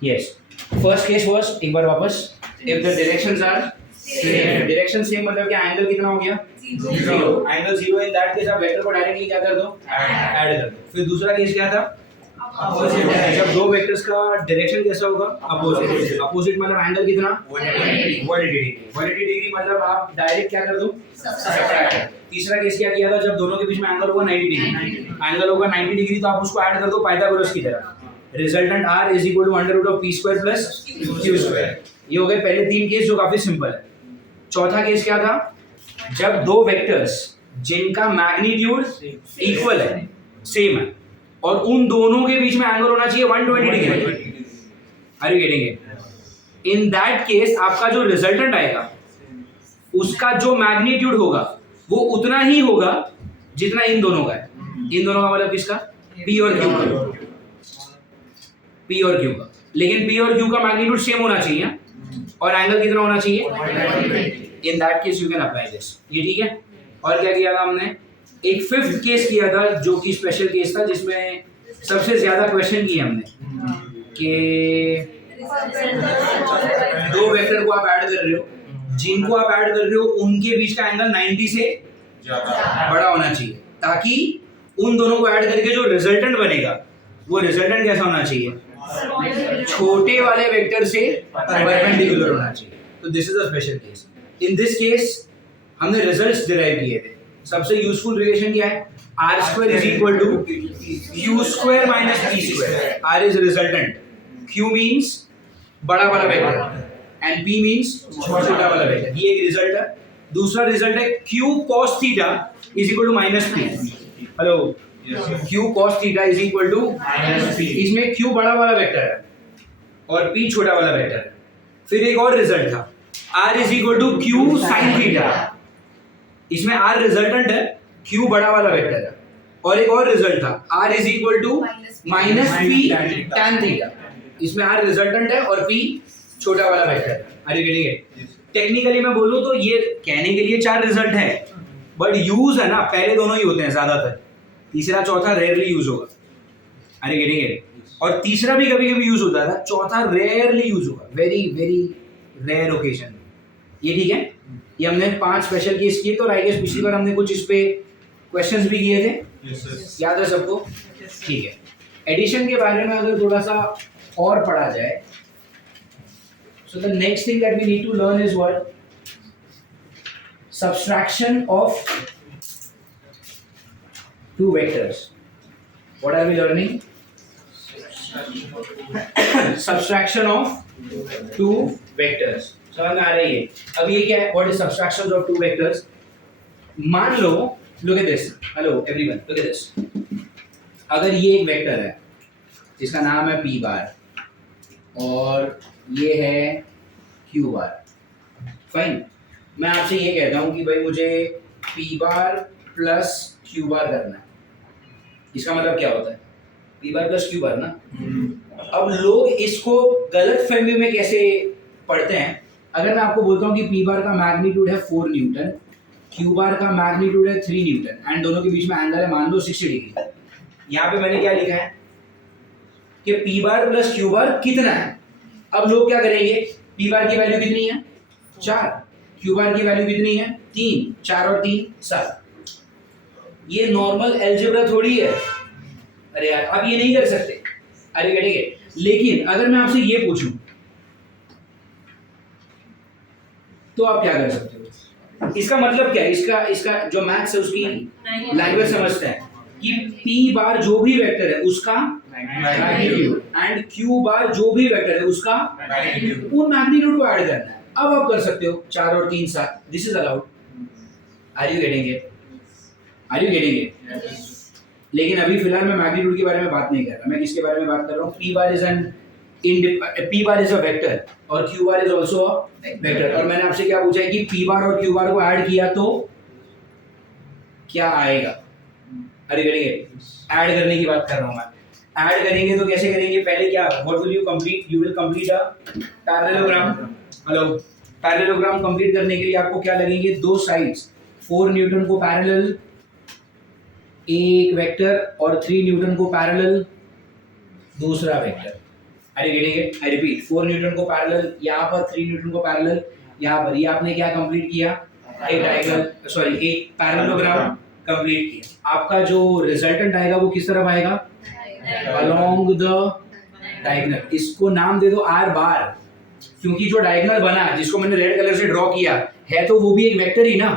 Yes. First case was एक बार वापस if the directions are same. Direction same मतलब क्या एंगल कितना हो गया? Zero. Angle zero in that case आप वेक्टर को डायरेक्टली क्या कर दो? ऐड कर दो. फिर दूसरा केस क्या था? अपोजिट. जब दो वेक्टर्स का डायरेक्शन कैसा होगा? अपोजिट. अपोजिट मतलब एंगल कितना? 180 डिग्री. 180 डिग्री मतलब आप डायरेक्ट क्या कर दो? सब्ट्रैक्ट. तीसरा केस क्या किया था? जब दोनों के बीच में एंगल होगा 90 डिग्री. एंगल होगा 90 डिग्री तो आप उसको ऐड कर दो पाइथागोरस की तरह. Resultant r is equal to under root of p square plus q square. ये हो गए पहले तीन केस जो काफी सिंपल है. चौथा केस क्या था? जब दो वेक्टर्स जिनका मैग्नीट्यूड इक्वल है, सेम है, और उन दोनों के बीच में एंगल होना चाहिए 120 degree. Are you getting it? In that case आपका जो रिजल्टेंट आएगा उसका जो मैग्नीट्यूड होगा वो उतना ही होगा जितना इन दोनों का है. इन दोनों का मतलब किसका? p और q का. P और Q का. लेकिन P और Q का मैग्नीट्यूड सेम होना चाहिए और एंगल कितना होना चाहिए? इन that case you can apply this. ये ठीक है. और क्या किया था हमने? एक फिफ्थ केस किया था जो कि स्पेशल केस था जिसमें सबसे ज्यादा क्वेश्चन किए हमने कि दो वेक्टर को आप ऐड कर रहे हो, जिनको आप ऐड कर रहे हो उनके बीच का एंगल 90 से बड़ा होना चाहिए ताकि उन दोनों को ऐड करके जो रिजल्टेंट बनेगा वो रिजल्टेंट कैसा होना चाहिए? छोटे वाले वेक्टर से परपेंडिकुलर होना चाहिए. तो this is a special case. In this case हमने रिजल्ट्स डिराइव किए थे. सबसे यूजफुल रिलेशन क्या है? r square is equal to q square minus p square. r is resultant, q means बड़ा वाला वेक्टर and p means छोटा वाला वेक्टर. ये एक रिजल्ट है. दूसरा रिजल्ट है q cos theta is equal to minus p. Hello, q cos theta is equal to -p. इसमें q बड़ा वाला वेक्टर है और p छोटा वाला वेक्टर है. फिर एक और रिजल्ट था r is equal to q sin theta. इसमें r रिजल्टेंट है, q बड़ा वाला वेक्टर है. और एक और रिजल्ट था r is equal to -p tan theta. इसमें r रिजल्टेंट है और p छोटा वाला वेक्टर है. अरे गेटिंग इट? टेक्निकली मैं बोलूं तो ये कहने के लिए चार रिजल्ट है, बट यूज है ना पहले दोनों ही होते हैं ज्यादातर. तीसरा चौथा रेयरली यूज होगा. अरे गेटिंग इट? और तीसरा भी कभी कभी यूज होता था, चौथा रेयरली यूज होगा. Very very rare occasion. ये ठीक है. ये हमने 5 स्पेशल केस किए. तो आई गेस पिछली बार हमने कुछ इस पे क्वेश्चंस भी किए थे. याद है सबको? ठीक है. एडिशन के बारे में अगर थोड़ा सा और पढ़ा जाए, so the next thing that we need to learn is what? Subtraction of two vectors. What are we learning? Subtraction of two vectors. समझ में आ रही है? अब ये क्या है? What is subtraction of two vectors? मान लो, look at this. Hello everyone, look at this. अगर ये एक वेक्टर है जिसका नाम है p बार और ये है q बार. फाइन. मैं आपसे ये कहता हूँ कि भाई मुझे p बार प्लस q बार करना है. इसका मतलब क्या होता है? p बार प्लस q बार ना. अब लोग इसको गलत फहमी में कैसे पढ़ते हैं? अगर मैं आपको बोलता हूँ कि p बार का मैग्नीट्यूड है 4 न्यूटन, q बार का मैग्नीट्यूड है 3 न्यूटन एंड दोनों के बीच में एंगल है मान लो 60 डिग्री. यहाँ पे मैंने क्या लिखा है कि p बार प्लस q बार कितना है. अब लोग क्या करेंगे? p बार की वैल्यू कितनी है? 4. q बार की वैल्यू कितनी है? 3. 4 और 3 7. ये नॉर्मल अलजेब्रा थोड़ी है. अरे यार आप ये नहीं कर सकते. अरे ठीक है. लेकिन अगर मैं आपसे ये पूछूं तो आप क्या कर सकते हो? इसका मतलब क्या है? इसका जो मैथ्स है उसकी लैंग्वेज समझते हैं कि p बार जो भी वेक्टर है उसका मैग्नीट्यूड एंड q बार जो भी वेक्टर है उसका मैग्नीट्यूड, उन मैग्नीट्यूड को ऐड करना है. अब आप कर सकते हो 4 और 3 7. This is allowed. Are you getting it? Are you getting it? लेकिन अभी फिलहाल मैं मैग्नीट्यूड के बारे में बात नहीं कर रहा. मैं किसके बारे में बात कर रहा हूँ? p bar is a vector और q bar is also a vector. और मैंने आपसे क्या पूछा है कि p बार और q बार को ऐड किया तो क्या आएगा? अरे करेंगे ऐड करने की बात कर रहा हूँ मैं. ऐड करेंगे तो कैसे करेंगे? पहले क्या? What will you complete? You will complete a parallelogram. Hello, parallelogram complete करने के लिए आपको क्या लगेंगे? दो साइड्स 4 न्यूटन को पैरेलल एक वेक्टर और 3 न्यूटन को पैरेलल दूसरा vector. Are you getting it? I repeat, 4 newton को पैरेलल, यहाँ पर 3 न्यूटन को पैरेलल, यहाँ पर ये आपने क्या कंप्लीट किया? एक डायगोनल, सॉरी एक पैरेललोग्राम कंप्लीट किया। आपका जो रिजल्टेंट आएगा वो किस तरफ आएगा? Along the diagonal. इसको नाम दे दो आर बार, क्योंकि जो डायगोनल बना जिसको मैंने रेड कलर से ड्रॉ किया है तो वो भी एक वेक्टर ही ना,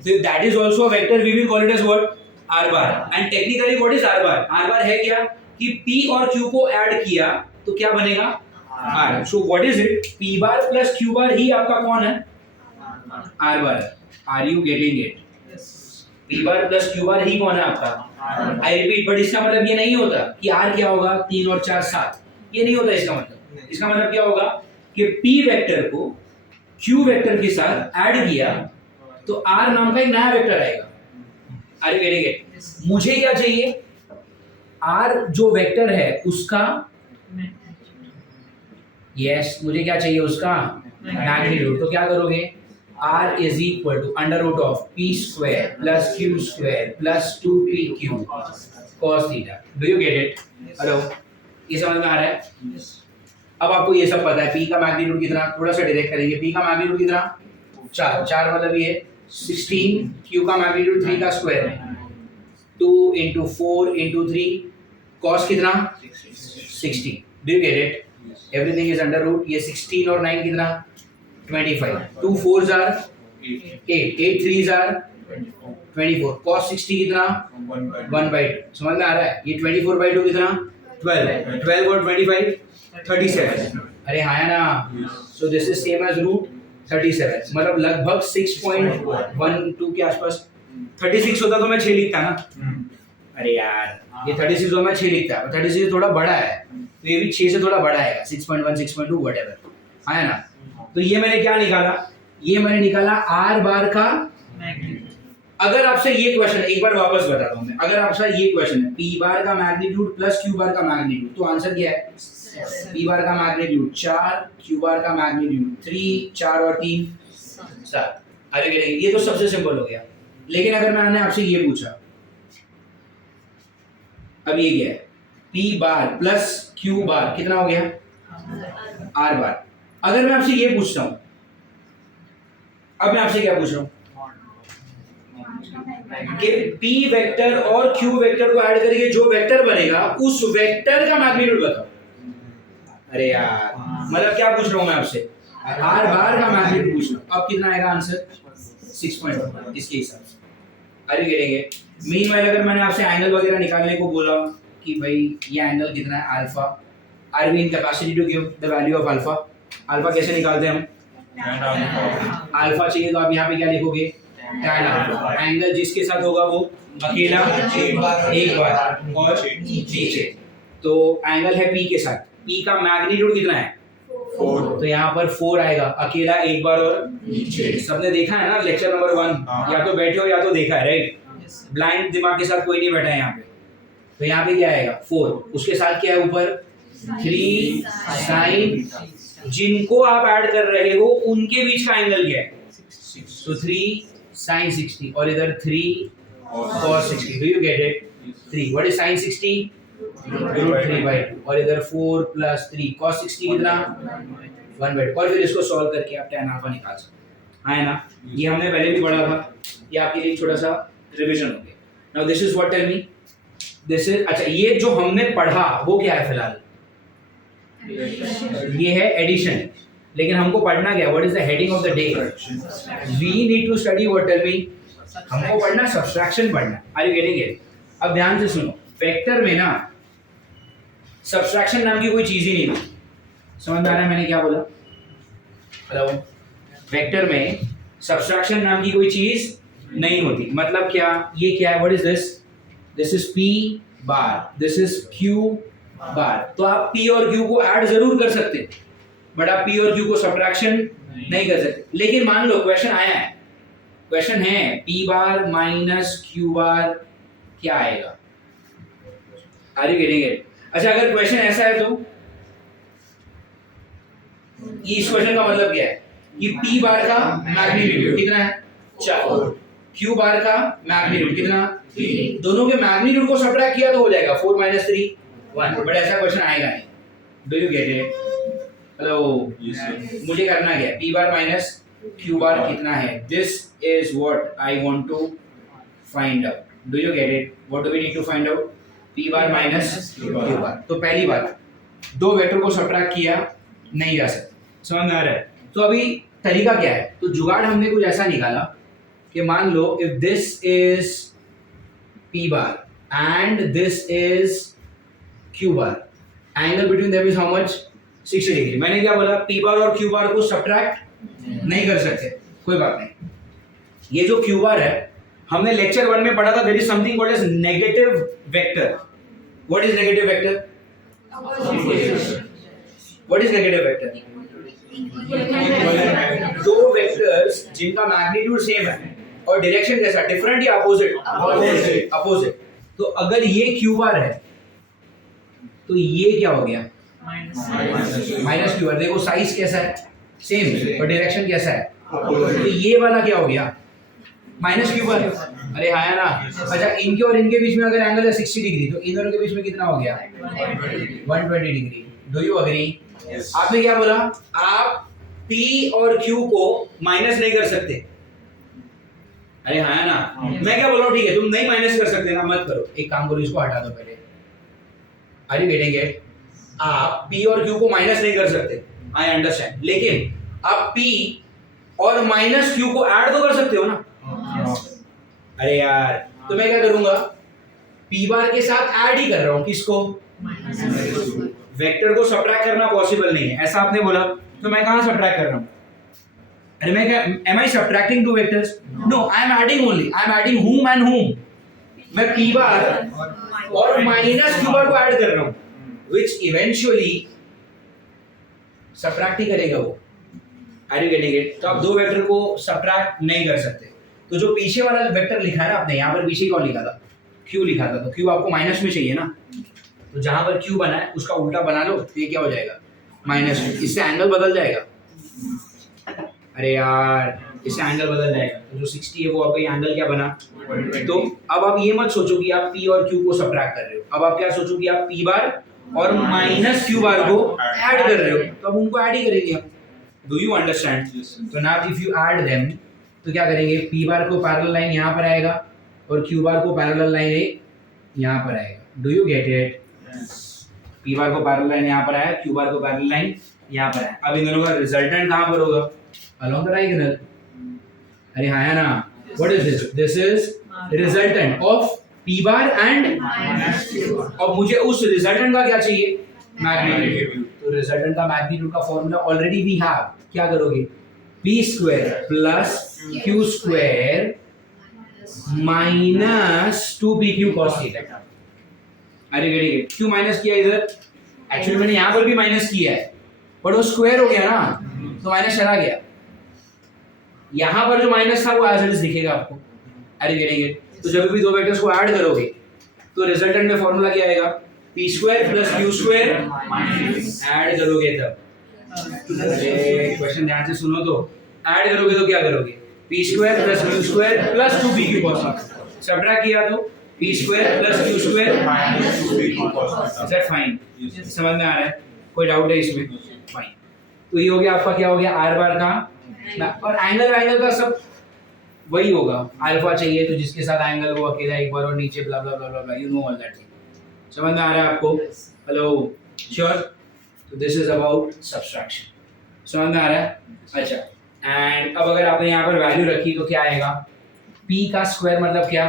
so that is also a vector, we will call it as what? R bar. And technically what is r bar? R bar है क्या कि p और q को ऐड किया तो क्या बनेगा? r। So what is it? p bar plus q bar ही आपका कौन है? r bar. Are you getting it? p bar plus q bar ही कौन है आपका? आई रिपीट, बट इसका मतलब ये नहीं होता कि r क्या होगा 3 और 4 7, ये नहीं होता इसका मतलब। इसका मतलब क्या होगा कि p वेक्टर को q वेक्टर के साथ ऐड किया तो r नाम का एक नया वेक्टर आएगा। Are you getting it? मुझे क्या चाहिए? r जो वेक्टर है उसका, यस मुझे क्या चाहिए? उसका मैग्नीट्यूड। तो क्या करोगे? r is equal to under root of p square plus q square plus 2pq cos theta. Do you get it? Hello, ये समझ में आ रहा है? अब आपको ये सब पता है p का मैग्नीट्यूड कितना, थोड़ा सा डायरेक्ट करेंगे। p का मैग्नीट्यूड कितना? 4 मतलब ये 16, q का मैग्नीट्यूड 3 का स्क्वायर है, 2 into 4 into 3 cos कितना? 60। Do you get it? Everything is under root. ये 16 और 9 कितना? 25। 2 4s are 8, 8 3s are 24। cos 60 कितना? 1/2। समझ में आ रहा है? ये 24/2 कितना? 12। 12 और 25 37। अरे हाँ है ना? So this is same as root 37, मतलब लगभग 6.12 के आसपास। 36 होता तो मैं 6 लिखता ना। अरे यार ये 36 हो मैं 6 लिखता है, 36 थोड़ा बड़ा है तो ये भी 6 से थोड़ा बड़ा आएगा, 6.1 6.2 व्हाटएवर, हाँ है ना? तो ये मैंने क्या निकाला? ये मैंने निकाला आर बार का मैग्नीट्यूड। अगर आपसे ये क्वेश्चन, एक बार वापस बताता हूं मैं, अगर आपसे ये क्वेश्चन है p बार का मैग्नीट्यूड प्लस q बार का मैग्नीट्यूड, तो आंसर क्या है? p बार का मैग्नीट्यूड 4, q बार का मैग्नीट्यूड 3, 4 और 3 7। आगे करेंगे, ये तो सबसे सिंपल हो गया। लेकिन अगर मैंने आपसे ये पूछा, अब ये क्या है? p बार प्लस q बार कितना हो गया? r बार। अगर मैं आपसे ये पूछता हूं, अब मैं आपसे क्या पूछ रहा हूं कि p वेक्टर और q वेक्टर को ऐड करके जो वेक्टर बनेगा उस वेक्टर का मैग्नीट्यूड बताओ। अरे यार मतलब क्या पूछ रहा हूं मैं आपसे? r बार का मैग्नीट्यूड पूछ रहा हूं। अब कितना आएगा आंसर? 6.1 इसके हिसाब से। अरे गिरेंगे। मीनवाइल अगर मैंने आपसे एंगल वगैरह निकालने को बोला कि भाई ये एंगल कितना है alpha, are we in capacity to give the value of alpha. Alpha कैसे निकालते हैं हम? अल्फा चाहिए तो आप यहाँ पे क्या लिखोगे? tan alpha. एंगल जिसके साथ होगा वो अकेला एक बार और नीचे, तो एंगल है p के साथ। p का मैग्नीट्यूड कितना है? 4। तो यहाँ पर 4 आएगा, अकेला एक बार और नीचे। सबने देखा है ना लेक्चर नंबर 1, या तो बैठे हो या तो देखा है, राइट? ब्लाइंड दिमाग के साथ कोई नहीं बैठा है यहाँ पे। तो यहाँ पे क्या आएगा? 4, उसके साथ क्या है ऊपर? 3 sin, जिनको आप ऐड कर रहे हो उनके बीच का एंगल क्या है? तो 3 sin 60 और इधर 3 cos 60। Do you get it? 3 what is sin 60? √3/2 और इधर 4 + 3 cos 60 कितना? 1/2। और फिर इसको सॉल्व करके आप tan अल्फा निकाल सकते हैं, है ना? ये हमने पहले भी पढ़ा था, ये आपके लिए छोटा सा रिवीजन हो गया। Now this is what, tell me, this is, अच्छा ये जो हमने पढ़ा वो क्या है फिलहाल? ये है एडिशन, लेकिन हमको पढ़ना क्या? What is the heading of the day? We need to study what, tell me. हमको पढ़ना सब्सट्रैक्शन पढ़ना। Are you getting it? अब ध्यान से सुनो, वेक्टर में ना सब्सट्रैक्शन नाम की कोई चीज ही नहीं होती। समझ में आ रहा है मैंने क्या बोला? हेलो, वेक्टर में सब्सट्रैक्शन नाम की कोई चीज नहीं होती। मतलब क्या? ये क्या है? What is this? This is p bar, this is q बार। तो आप p और q को ऐड जरूर कर सकते हैं, बट आप p और q को सब्ट्रैक्शन नहीं कर सकते। लेकिन मान लो क्वेश्चन आया है, क्वेश्चन है p bar minus q bar क्या आएगा? Are you getting it? अच्छा अगर क्वेश्चन ऐसा है तो इस क्वेश्चन का मतलब क्या है कि p बार का मैग्नीट्यूड कितना है? 4, q बार का मैग्नीट्यूड कितना? 3। दोनों के मैग्नीट्यूड को सब्ट्रैक्ट किया तो हो जाएगा 4 - 3 1। बट ऐसा क्वेश्चन आएगा नहीं। Do you get it? Hello, मुझे करना क्या है? P bar minus Q bar कितना है? This is what I want to find out. Do you get it? What do we need to find out? P bar minus Q bar. तो पहली बात, दो वेक्टर को सब्ट्रैक्ट किया नहीं जा सकता. समझ में आ रहा है? तो अभी तरीका क्या है? तो जुगाड़ हमने कुछ ऐसा निकाला कि मान लो if this is P bar and this is Q bar, angle between them is how much? 60 degree. मैंने क्या बोला? पी बार और क्यू बार को सब्ट्रैक्ट नहीं कर सकते, कोई बात नहीं. ये जो क्यू बार है, हमने लेक्चर 1 में पढ़ा था, there is something called as negative vector. What is negative vector? What is negative vector? दो वेक्टर्स जिनका मैग्नीट्यूड सेम है और डायरेक्शन कैसा? डिफरेंट या अपोजिट? अपोजिट. तो अगर ये क्यू बार है तो ये क्या हो गया? Minus Q bar. देखो साइज कैसा है? सेम. और डायरेक्शन कैसा है? तो ये वाला क्या हो गया? Minus Q bar. अरे हाँ है ना. अच्छा, इनके और इनके बीच में अगर एंगल है 60 डिग्री, तो इन दोनों के बीच में कितना हो गया? 120 डिग्री. Do you agree? आपने क्या बोला? आप P और Q को माइनस नहीं कर सकते. अरे हाँ है ना. मैं क्या बोल रहा हूँ? ठीक है, तुम नहीं माइनस कर सकते ना, मत करो. एक काम करो, इसको हटा दो पहले. Are you getting it? आप P और Q को माइनस नहीं कर सकते, आई अंडरस्टैंड. लेकिन आप P और माइनस Q को ऐड तो कर सकते हो ना. अरे यार, तो मैं क्या करूंगा? P बार के साथ ऐड ही कर रहा हूं. किसको? वेक्टर को सब्ट्रैक्ट करना पॉसिबल नहीं है, ऐसा आपने बोला. तो मैं कहां सब्ट्रैक्ट कर रहा हूं? अरे मैं क्या, am I subtracting two vectors? No, I am adding only. I am adding whom and whom. मैं P बार और माइनस Q बार को ऐड कर रहा हूं, which eventually सब्ट्रैक्ट ही करेगा वो. Are you getting it? तो आप दो वेक्टर को सब्ट्रैक्ट नहीं कर सकते. तो जो पीछे वाला वेक्टर लिखा है ना आपने, यहाँ पर पीछे कौन लिखा था? Q लिखा था. तो Q आपको माइनस में चाहिए ना, तो जहां पर Q बना है उसका उल्टा बना लो. तो ये क्या हो जाएगा? माइनस. इससे एंगल बदल जाएगा. अरे यार, इससे एंगल बदल जाएगा. तो जो 60 है वो आपका एंगल क्या बना? तो अब आप ये मत सोचो कि आप P और Q को सब्ट्रैक्ट कर रहे हो. अब आप क्या सोचो कि आप P बार और माइनस Q बार को ऐड कर रहे हो. तो अब उनको ऐड ही करेंगे हम. Do you understand? तो now if you add them, तो क्या करेंगे? P बार को पैरेलल लाइन यहाँ पर आएगा और Q बार को पैरेलल लाइन यहाँ पर आएगा. Do you get it? P बार को पैरेलल लाइन यहाँ पर आया, Q बार को पैरेलल लाइन यहाँ पर आया. अब इन दोनों का रिजल्टेंट कहाँ पर होगा? Along the diagonal. अरे हाँ है ना. What is this? This is resultant of P bar and और मुझे उस रिजल्टेंट का क्या चाहिए? मैग्नीट्यूड. तो रिजल्टेंट का मैग्नीट्यूड का फॉर्मूला ऑलरेडी वी हैव. क्या करोगे? P square plus Q square minus 2PQ cos theta. अरे गेटिंग इट? क्यों माइनस किया इधर? एक्चुअली मैंने यहाँ पर भी माइनस किया है, बट वो स्क्वायर हो गया ना, तो माइनस चला गया. यहाँ पर जो माइनस था वो एज इट इज दिखेगा आपको. अरे गेटिंग इट? तो जब भी दो वेक्टर्स को ऐड करोगे तो रिजल्टेंट में फॉर्मूला क्या आएगा? P square plus Q square. Add करोगे तब, क्वेश्चन ध्यान से सुनो. तो ऐड करोगे तो क्या करोगे? P square plus Q square plus 2PQ cos theta. Subtract किया तो P square plus Q square minus 2PQ cos theta. Is that fine? समझ में आ रहा है? कोई डाउट है इसमें? फाइन. तो ये हो गया आपका, क्या हो गया? R बार का. और एंगल का सब वही होगा. अल्फा चाहिए तो जिसके साथ एंगल वो अकेला एक बार और नीचे blah blah blah blah. You know all that thing. समझ में आ रहा है आपको? Hello, sure? तो दिस इज अबाउट सब्ट्रैक्शन. समझ में आ रहा है? अच्छा, एंड अब अगर आपने यहाँ पर वैल्यू रखी तो क्या आएगा? P का स्क्वायर मतलब क्या?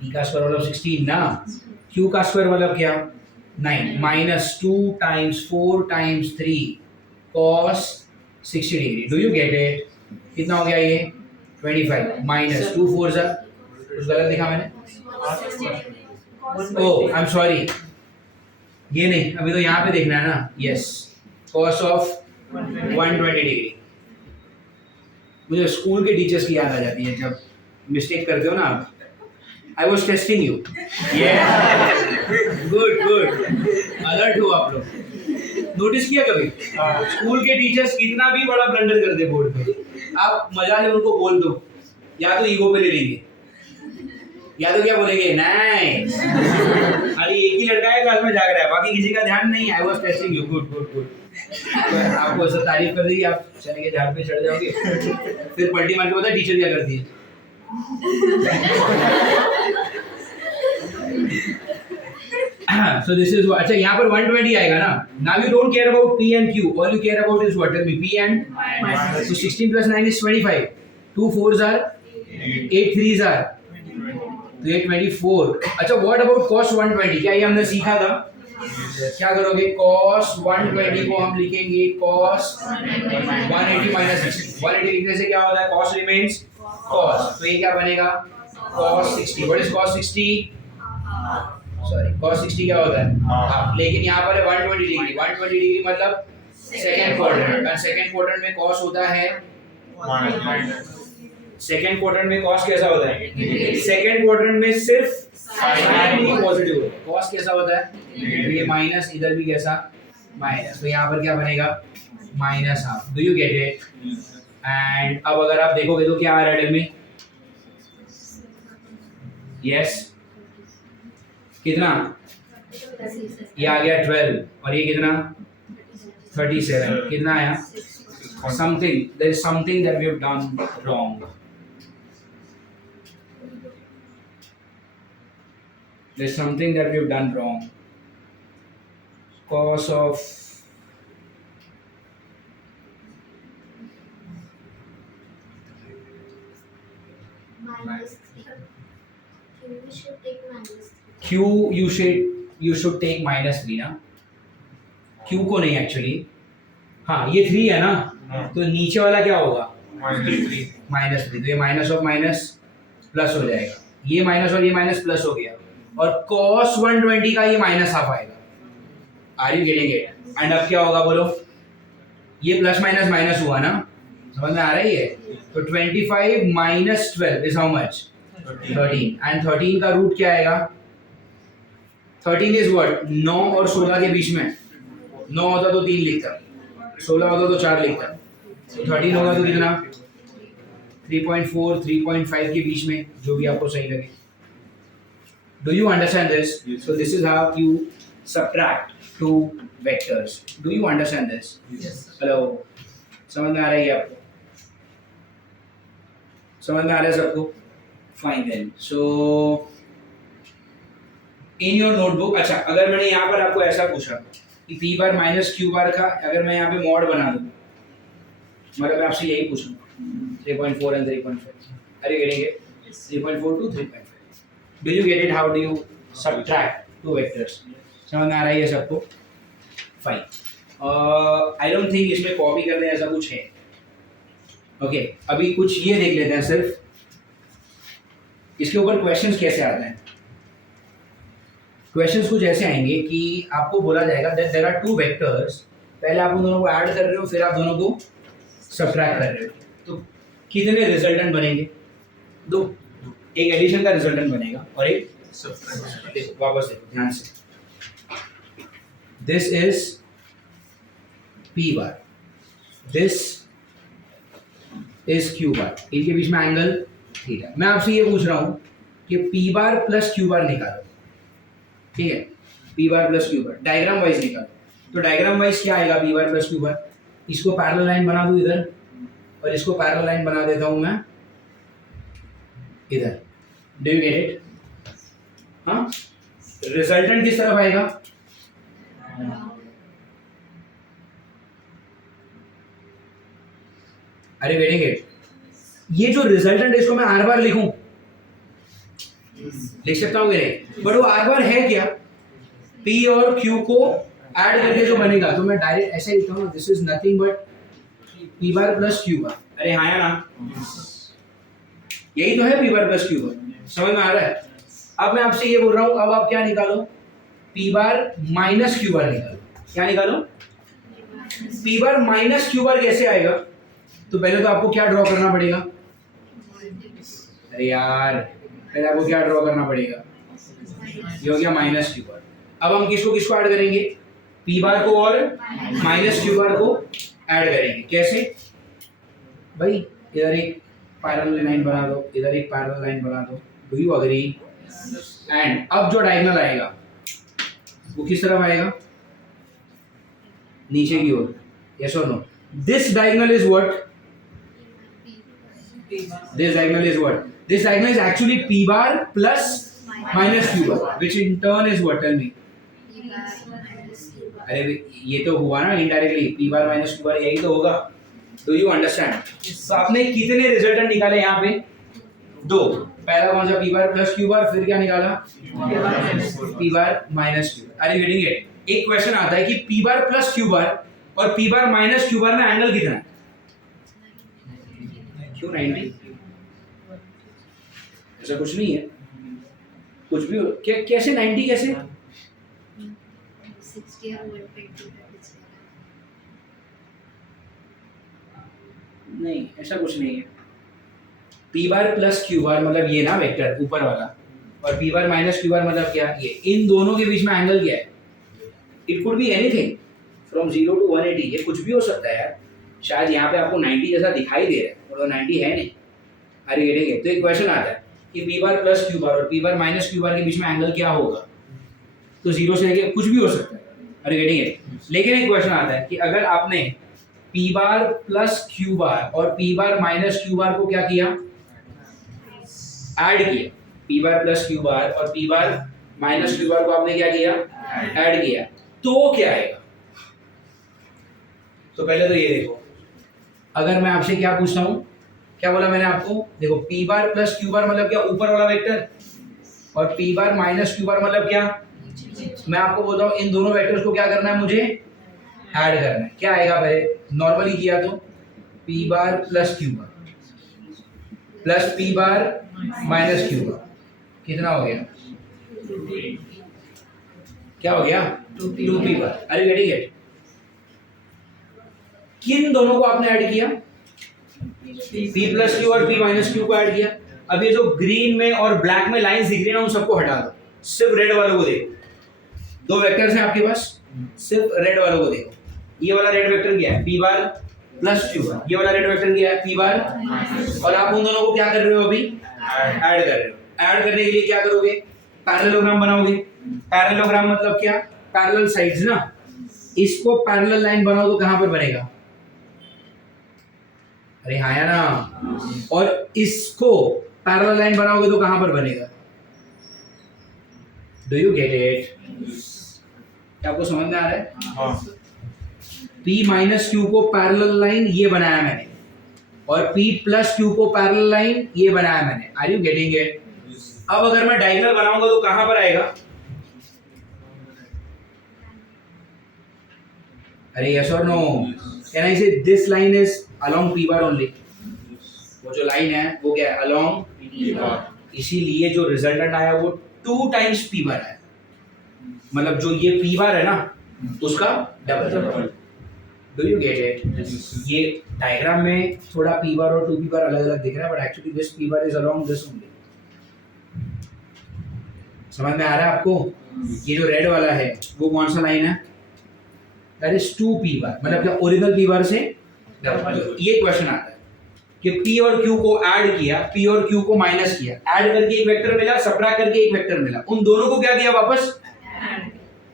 P का स्क्वायर मतलब 16 ना. Q का स्क्वायर मतलब क्या? 9 minus 2 times 4 times 3 cos 60 degree. Do you get it? कितना हो गया ये? 25 माइनस 2 4 जा. कुछ गलत लिखा मैंने? ओह आई एम सॉरी, ये नहीं, अभी तो यहाँ पे देखना है ना. Yes, cos of 120 degree. मुझे स्कूल के टीचर्स की याद आ जाती है जब मिस्टेक करते हो ना आप. I was testing you. Good good, alert हो आप लोग. नोटिस किया कभी स्कूल के टीचर्स कितना भी बड़ा ब्लंडर कर दे बोर्ड पे, आप मजा ले उनको बोल दो, या तो ईगो पे ले लेंगे. या तो क्या बोलेंगे नहीं अरे एक ही लड़का है क्लास में जाग रहा है, बाकी किसी का ध्यान नहीं है। I was testing you, good good good. तो आपको सब तारीफ कर दी, आप चने के झाड़ पे चढ़ जाओगे। फिर पलटी मार के पता है टीचर क्या करती है? So this is अच्छा यहाँ पर 120 आएगा ना। Now you don't care about P and Q, all you care about is what? Tell me, P and minus. So 16 plus 9 is 25. 2 4s are 8 3s are तो ये 24। अच्छा what about cos 120? क्या ये हमने सीखा था? क्या करोगे? cos 120 को हम लिखेंगे cos 180 minus 60। 180 लिखने से क्या होता है? cos remains cos, तो ये क्या बनेगा? cos 60। What is cos 60? Sorry cos 60 क्या होता है? हाफ। लेकिन यहाँ पर है 120 डिग्री। 120 डिग्री मतलब सेकंड क्वाड्रेंट, और सेकंड क्वाड्रेंट में cos होता है सेकंड क्वाड्रेंट में cos कैसा होता है? सेकंड क्वाड्रेंट में सिर्फ साइन ही पॉजिटिव होता है। cos कैसा होता है? ये माइनस, इधर भी कैसा? माइनस। तो यहाँ पर क्या बनेगा? Minus half. Do you get it? And अब अगर आप देखोगे तो क्या आ रहा है में? यस कितना? ये आ गया 12 और ये कितना? 37। कितना आया? Something, there is something that we have done wrong. There's something that we've done wrong. Cos of minus 3. You should take minus 3. Q you should take minus 3 ना? Q को नहीं एक्चुअली। हाँ ये 3 है ना, तो नीचे वाला क्या होगा? माइनस 3। तो ये माइनस ऑफ माइनस प्लस हो जाएगा। ये माइनस और ये माइनस प्लस हो गया, और cos 120 का ये माइनस हाफ आएगा। Are you getting it? And अब क्या होगा बोलो? ये प्लस माइनस माइनस हुआ ना, समझ में आ रही है? तो 25 minus 12 is how much? 13। And 13 का रूट क्या आएगा? 13 इज व्हाट? 9 और 16 के बीच में। 9 होता तो 3 लिखता, 16 होता तो 4 लिखता, तो 13 होगा तो कितना? 3.4 3.5 के बीच में, जो भी आपको सही लगे। Do you understand this? Yes. So this is how you subtract two vectors. Do you understand this? Yes. Hello. समझ में आ रही है आपको? समझ में आ रहा है सबको? Fine then. So in your notebook, अच्छा अगर मैंने यहाँ पर आपको ऐसा पूछा कि p bar minus q bar का अगर मैं यहाँ पे मॉड बना दूँ, मतलब मैं आपसे यही पूछूँ 3.4 and 3.5. Are you getting it? 3.4 to 3.5. Do you get it? How do you subtract two vectors? समझ में आ रही है सबको? Fine. I don't think इसमें कॉपी करने ऐसा कुछ है। ओके अभी कुछ ये देख लेते हैं सिर्फ, इसके ऊपर क्वेश्चंस कैसे आते हैं। क्वेश्चंस कुछ ऐसे आएंगे कि आपको बोला जाएगा that there are two vectors, पहले आप उन दोनों को ऐड कर रहे हो, फिर आप दोनों को सब्ट्रैक्ट कर रहे हो, तो कितने रिजल्टेंट बनेंगे? 2। एक एडिशन का रिजल्टेंट बनेगा और एक देखो, वापस देखो ध्यान से। This is P bar, this is Q बार, इनके बीच में एंगल थीटा। मैं आपसे ये पूछ रहा हूँ कि P बार प्लस Q बार निकालो, ठीक है? P बार प्लस Q बार डायग्राम वाइज निकालो। तो डायग्राम वाइज क्या आएगा? P बार प्लस Q बार, इसको पैरेलल लाइन बना दूँ इधर, और इसको पैरेलल लाइन बना देता हूँ मैं इधर। Do you get it? हाँ, रिजल्टेंट किस तरफ आएगा? अरे गेटिंग इट? ये जो रिजल्टेंट है इसको मैं आर बार लिखूं, लिख सकता हूँ कि नहीं? बट वो आर बार है क्या? P और Q को ऐड करके जो बनेगा, तो मैं डायरेक्ट ऐसे लिखता हूँ, this is nothing but P bar plus Q बार। अरे हाँ या ना? यही तो है P बार प्लस Q बार। समझ में आ रहा है? अब मैं आपसे ये बोल रहा हूँ, अब आप क्या निकालो? P बार माइनस Q बार निकालो। क्या निकालो? P बार माइनस Q बार कैसे आएगा? तो पहले तो आपको क्या ड्रॉ करना पड़ेगा? अरे यार, पहले आपको क्या ड्रॉ करना पड़ेगा? ये हो गया माइनस Q बार। अब हम किसको किसको ऐड करेंगे? P बार को और माइनस Q बार को ऐड करेंगे। कैसे? भाई इधर एक पैरेलल लाइन बना दो, इधर एक पैरेलल लाइन बना दो, डू यू अग्री? एंड अब जो डायगोनल आएगा वो किस तरफ आएगा? नीचे की ओर. यस और no? This diagonal is what? This diagonal is what? This diagonal is actually p bar plus minus q bar, which in turn is what? Tell me. P bar minus Q bar. अरे ये तो हुआ ना indirectly, p bar minus q bar यही तो होगा. Do you understand? तो आपने कितने रिजल्टेंट निकाले यहाँ पे? दो. पहला कौन सा? p bar plus q bar. फिर क्या निकाला? p bar minus q bar. Are you getting it? एक क्वेश्चन आता है कि p bar plus q bar और p bar minus q bar में एंगल कितना है? क्यों 90? ऐसा कुछ नहीं है. कुछ भी कैसे 90 कैसे? 60 और 120 का कुछ नहीं, ऐसा कुछ नहीं है. p बार प्लस q बार मतलब ये ना वेक्टर ऊपर वाला, और p बार माइनस q बार मतलब क्या? ये. इन दोनों के बीच में एंगल क्या है? It could be anything from 0 to 180. ये कुछ भी हो सकता है यार. शायद यहाँ पे आपको 90 जैसा दिखाई दे रहा है और 90 है नहीं. अरे ये तो एक क्वेश्चन आता है कि p बार प्लस q बार और p बार माइनस q बार के बीच में एंगल क्या होगा? तो 0 से लेके कुछ भी हो सकता है. अरे गेटिंग इट? लेकिन एक क्वेश्चन आता है कि अगर आपने p बार प्लस q बार और p बार माइनस q बार को क्या किया? ऐड किया. p बार प्लस q बार और p बार माइनस q बार को आपने क्या किया? ऐड किया. तो क्या आएगा? तो पहले तो ये देखो, अगर मैं आपसे क्या पूछता हूँ, क्या बोला मैंने आपको? देखो p बार प्लस q बार मतलब क्या? ऊपर वाला वेक्टर. और p बार माइनस q बार मतलब क्या? मैं आपको बोलता हूँ इन दोनों वेक्टर्स को क्या करना है? मुझे ऐड करना है. क्या आएगा? पहले नॉर्मली किया तो p बार प्लस q बार plus p bar minus q बार कितना हो गया? क्या हो गया? 2p बार. अरे गेटिंग इट? किन दोनों को आपने ऐड किया? p प्लस q और p माइनस q को ऐड किया. अब ये जो ग्रीन में और ब्लैक में लाइंस दिख रही है ना, उन सबको हटा दो. सिर्फ रेड वालों को देखो. दो वेक्टर्स हैं आपके पास, सिर्फ रेड वालों को देखो. ये वाला रेड वेक्टर क्या है? p बार प्लस q बार. ये वाला रेड वेक्टर क्या है? p bar. और आप उन दोनों को क्या कर रहे हो? अभी ऐड कर रहे हो. ऐड करने के लिए क्या करोगे? पैरेललोग्राम बनाओगे. पैरेललोग्राम मतलब क्या? पैरेलल साइड्स ना. इसको पैरेलल लाइन बनाओ तो कहां पर बनेगा? अरे हाँ या ना? और इसको पैरेलल लाइन बनाओगे तो कहां पर बनेगा? Do you get it? क्या आपको समझ में आ रहा है? हाँ. p माइनस q को पैरेलल लाइन ये बनाया मैंने, और p प्लस q को पैरेलल लाइन ये बनाया मैंने. Are you getting it? अब अगर मैं डायगोनल बनाऊंगा तो कहां पर आएगा? अरे यस और नो? कैन आई से this line is along p bar only? वो जो लाइन है वो क्या है? along p bar. इसीलिए जो रिजल्टेंट आया वो 2 times p bar है. मतलब जो ये p bar है ना, उसका double. Do you get it? ये डायग्राम में थोड़ा p bar और 2p bar अलग अलग दिख रहा है, but actually this p bar is along this only. समझ में आ रहा है आपको? ये जो रेड वाला है वो कौन सा लाइन है? That is 2p bar. मतलब क्या? ओरिजिनल p bar से डबल. ये क्वेश्चन आता है कि p और q को ऐड किया, p और q को माइनस किया, ऐड करके एक वेक्टर मिला, सबट्रैक्ट करके एक वेक्टर मिला, उन दोनों को क्या किया? वापस.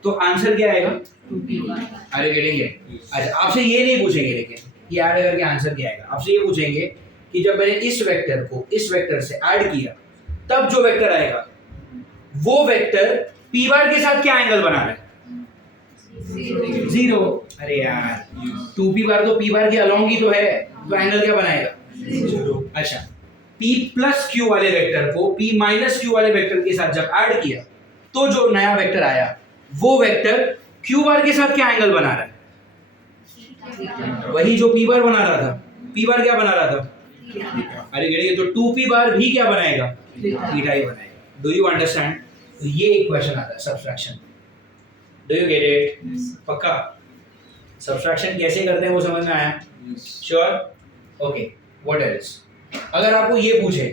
तो आंसर क्या आएगा? 2p bar. अरे गेटिंग इट? अच्छा, आपसे ये नहीं पूछेंगे लेकिन ये ऐड करके आंसर क्या आएगा. आपसे ये पूछेंगे कि जब मैंने इस वेक्टर को इस वेक्टर से ऐड किया, तब जो वेक्टर आएगा वो वेक्टर p बार के साथ क्या एंगल बना रहा है? 0. अरे यार, 2p बार तो p बार के अलोंग ही तो है, तो एंगल क्या बनाएगा? 0. अच्छा, p प्लस q वाले वेक्टर को p माइनस q वाले वेक्टर के साथ जब ऐड किया, तो जो नया वेक्टर आया वो वेक्टर q बार के साथ क्या एंगल बना रहा है? वही जो p बार बना रहा था. p बार क्या बना रहा था? अरे ये तो 2p बार भी क्या बनाएगा? थीटा ही बनाएगा. Do you understand? तो ये एक क्वेश्चन आता है subtraction. Do you get it? पक्का? सब्ट्रैक्शन कैसे करते हैं वो समझ में आया? श्योर? ओके. What else? अगर आपको ये पूछे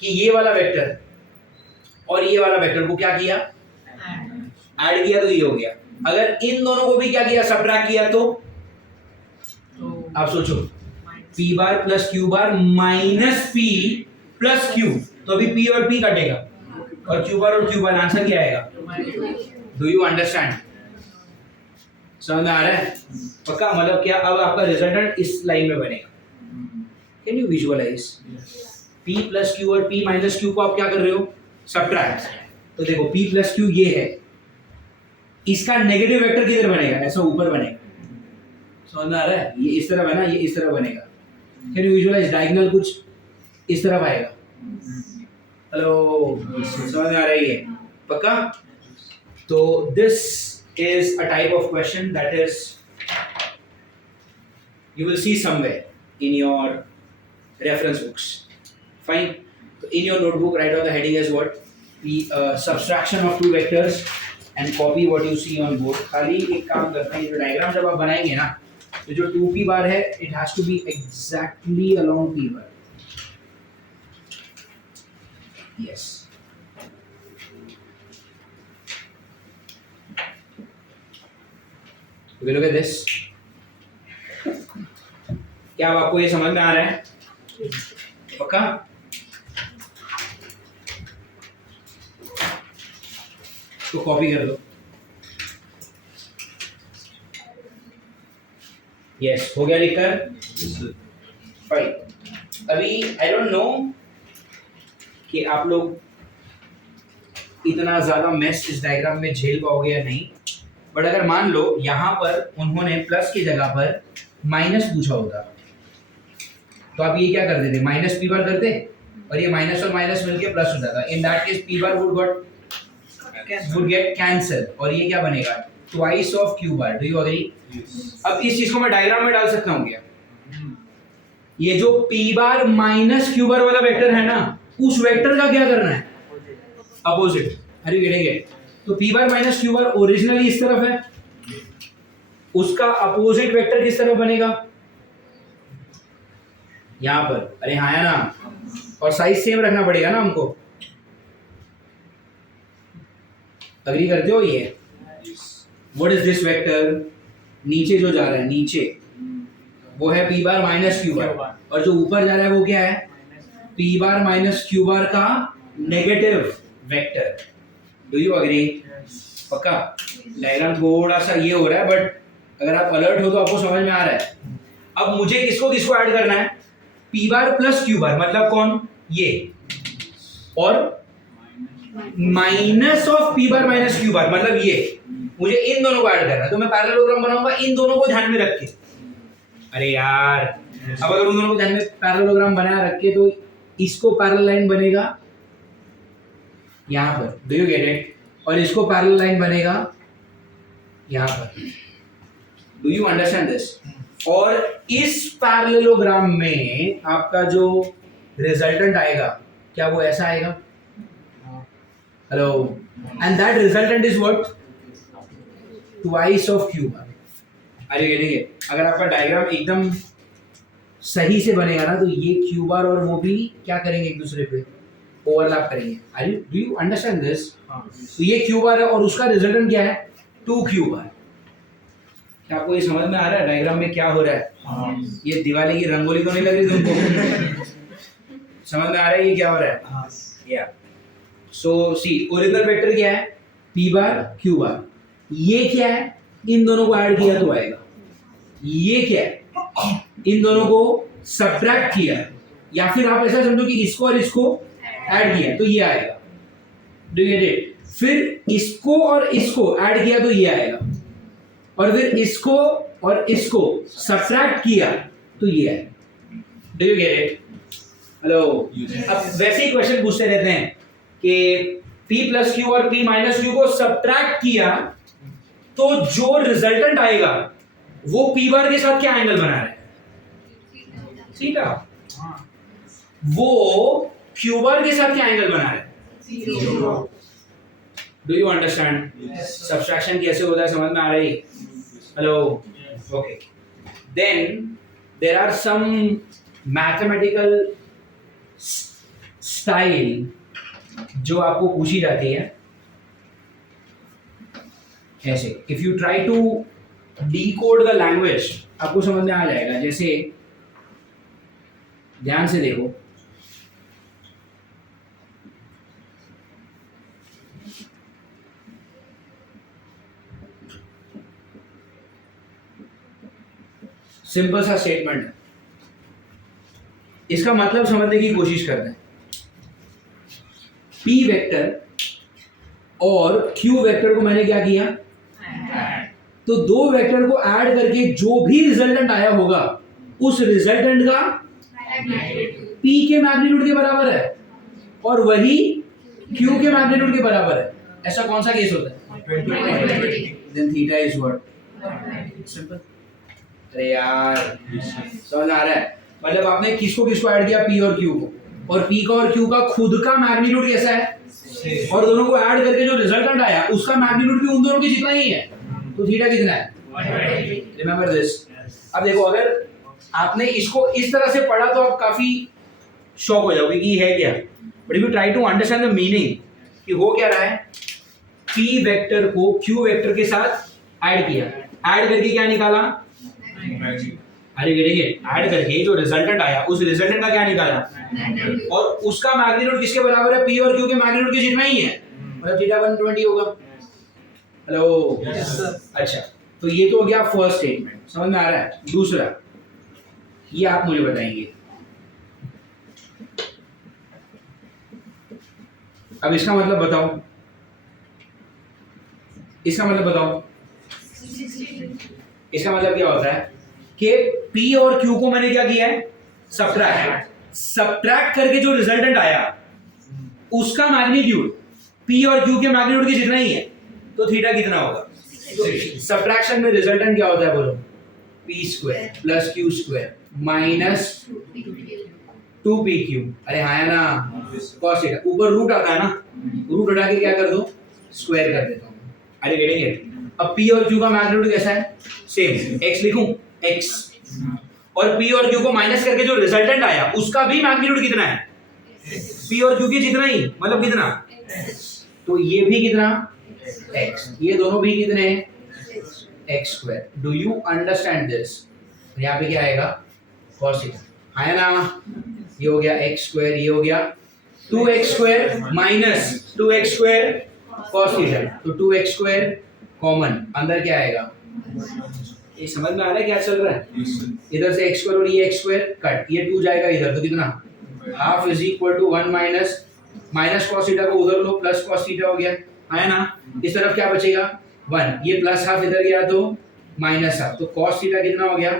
कि ये वाला वेक्टर और ये वाला वेक्टर को क्या किया? ऐड किया, तो ये हो गया. अगर इन दोनों को भी क्या किया? सब्ट्रैक्ट किया, तो आप सोचो p बार प्लस q बार माइनस p प्लस q तो अभी p और p कटेगा और q बार आंसर क्या आएगा? Do you understand? समझ में आ रहा है? पक्का? मतलब क्या अब आपका रिजल्टेंट इस लाइन में बनेगा? Can you visualise? p plus q और p माइनस q को आप क्या कर रहे हो? सब्ट्रैक्ट। तो देखो p प्लस q ये है, इसका नेगेटिव वेक्टर किधर बनेगा? ऐसा ऊपर बनेगा। समझ में आ रहा है? ये इस तरफ है ना, ये इस तरफ बनेगा। Can you visualise? डायगोनल कुछ इस तरफ आएगा। हेलो, समझ में आ रही है? पक्का? तो this is a type of question that is you will see somewhere in your reference books. Fine. So in your notebook, write down the heading as what? The subtraction of two vectors and copy what you see on board. खाली एक काम करना है, जो diagram जब आप बनाएंगे ना, तो जो 2p bar है, it has to be exactly along p bar. Yes. Okay, look at this. क्या अब आपको ये समझ में आ रहा है? पक्का? तो कॉपी कर दो। यस, हो गया लिखकर? फाइन। अभी आई डोंट नो कि आप लोग इतना ज्यादा मेस इस डायग्राम में झेल पाओगे या नहीं, बट अगर मान लो यहां पर उन्होंने प्लस की जगह पर माइनस पूछा होता, तो आप ये क्या कर देते? माइनस पी बार करते और ये माइनस और माइनस मिलके प्लस हो जाता। In that case p bar would get cancel और ये क्या बनेगा? Twice of q bar. Do you agree? अब इस चीज को मैं डायग्राम में डाल सकता हूं क्या? ये जो P bar minus Q bar वाला वेक्टर है ना, उस वेक्टर का क्या करना है? अपोजिट। अरे गिरेंगे तो P bar minus Q bar originally इस तरफ है, उसका अपोजिट वेक्टर किस तरफ बनेगा? यहां पर। अरे हाँ है ना? और साइज सेम रखना पड़ेगा ना हमको। अग्री करते हो? ये व्हाट इज दिस वेक्टर? नीचे जो जा रहा है नीचे वो है P bar minus Q bar, और जो ऊपर जा रहा है वो क्या है? P bar minus Q bar का negative vector. Do you agree? पक्का? डायग्राम थोड़ा सा ये हो रहा है, बट अगर आप अलर्ट हो तो आपको समझ में आ रहा है। अब मुझे किसको किसको ऐड करना है? पी बार प्लस क्यू बार, मतलब कौन? ये, और minus of P bar minus Q bar, मतलब ये। मुझे इन दोनों को ऐड करना है, तो मैं पैरेललोग्राम बनाऊंगा इन दोनों को ध्यान में रख के। अरे यार, अब अगर उन दोनों को ध्यान में पैरेललोग्राम बनाया रख के, तो इसको पैरेलल लाइन बनेगा यहां पर। Do you get it? और इसको पैरेलल लाइन बनेगा यहां पर। Do you understand this? और इस पैरेललोग्राम में आपका जो रिजल्टेंट आएगा, क्या वो ऐसा आएगा? Hello, and that resultant is what? Twice of q बार। अरे ये देखिए, अगर आपका डायग्राम एकदम सही से बनेगा ना, तो ये क्यू बार और वो भी क्या करेंगे? एक दूसरे पे ओवरलैप करेंगे। Are you do you understand this? तो ये क्यू बार है और उसका रिजल्टेंट क्या है? 2 क्यू बार। क्या आपको ये समझ में आ रहा है डायग्राम में क्या हो रहा है? ये दिवाली की रंगोली तो नहीं लग रही तुमको? समझ में आ रहा है ये क्या हो रहा है? या सो सी, ओरिजिनल वेक्टर क्या है? पी बार क्यू बार। ये क्या है? इन दोनों को ऐड किया तो आएगा। ये क्या है? इन दोनों को सब्ट्रैक्ट किया, या फिर आप ऐसा समझो कि इसको और इसको ऐड किया तो ये आएगा। Do you get it? फिर इसको और इसको ऐड किया तो ये आएगा, और फिर इसको और इसको सब्ट्रैक्ट किया तो ये आएगा। Do you get it? Hello. अब वैसे ही क्वेश्चन पूछते रहते हैं कि p प्लस क्यू और p माइनस क्यू को सब्ट्रैक्ट किया तो जो रिजल्टेंट आएगा वो p बार के साथ क्या एंगल बना रहा है? थीटा। वो q बार के साथ क्या एंगल बना रहा है? Do you understand? सब्ट्रैक्शन कैसे होता है समझ में आ रही? Hello. Okay, then there are some mathematical style जो आपको पूछी जाती है ऐसे। If you try to decode the language आपको समझ में आ जाएगा। जैसे ध्यान से देखो, सिंपल सा स्टेटमेंट है, इसका मतलब समझने की कोशिश करते हैं। P वेक्टर और Q वेक्टर को मैंने क्या किया, तो दो वेक्टर को ऐड करके जो भी रिजल्टेंट आया होगा उस रिजल्टेंट का P के मैग्नीट्यूड के बराबर है और वही Q के मैग्नीट्यूड के बराबर है। ऐसा कौन सा केस होता है? Then theta is what? Simple. अरे यार समझ आ रहा है? मतलब आपने किसको किसको ऐड किया, P और Q को, और P का और Q का खुद का मैग्नीट्यूड कैसा है, और दोनों को ऐड करके जो रिजल्टेंट आया उसका मैग्नीट्यूड भी उन दोनों के जितना ही है, तो थीटा कितना है? Remember this. अब देखो, अगर आपने इसको इस तरह से पढ़ा तो आप काफी शॉक हो जाओगे कि ये है क्या, but if you try to understand the meaning कि हो क्या रहा है, P वेक्टर को Q वेक्टर के साथ ऐड किया, ऐड करके क्या निकाला, अरे ऐड करके जो रिजल्टेंट आया उस रिजल्टेंट का क्या निकाला, और उसका मैग्नीट्यूड किसके बराबर है, P और Q के मैग्नीट्यूड के जितना ही है, मतलब थीटा 120 होगा। हेलो अच्छा, तो ये तो हो गया फर्स्ट स्टेटमेंट, समझ में आ रहा है? दूसरा, ये आप मुझे बताएंगे। अब इसका मतलब बताओ, इसका मतलब बताओ, इसका मतलब क्या होता है कि P और Q को मैंने क्या किया है, सब्ट्रैक्ट करके जो रिजल्टेंट आया उसका मैग्नीट्यूड P और Q के मैग्नीट्यूड के जितना ही है, तो थीटा कितना होगा? सब्ट्रैक्शन में रिजल्टेंट क्या होता है बोलो? P square plus Q square minus 2PQ। अरे हाँ है ना, cos थीटा, ऊपर रूट आता है ना, रूट हटा के क्या कर दो, स्क्वायर कर देता हूँ। अरे गेटिंग इट? अब P और Q का मैग्नीट्यूड कैसा है, सेम, x लिखूं, x, और P और Q को माइनस करके जो रिजल्टेंट आया उसका भी मैग्नीट्यूड कितना है, P और Q के जितना ही, मतलब कितना, तो ये भी कितना, x, ये दोनों भी कितने हैं, x square. Do you understand this? यहाँ पे क्या आएगा, cos थीटा है ना, ये हो गया x स्क्वायर, ये हो गया 2x square minus 2x square cos theta, तो 2x स्क्वायर कॉमन, अंदर क्या आएगा, ये समझ में आ रहा है क्या चल रहा है? इधर से x स्क्वायर और ये x स्क्वायर कट, ये 2 जाएगा इधर, तो कितना, half is equal to 1 minus cos theta को उधर लो, प्लस cos थीटा हो गया है ना, इस तरफ क्या बचेगा 1, ये प्लस हाफ इधर गया तो माइनस हाफ, तो cos थीटा कितना हो गया,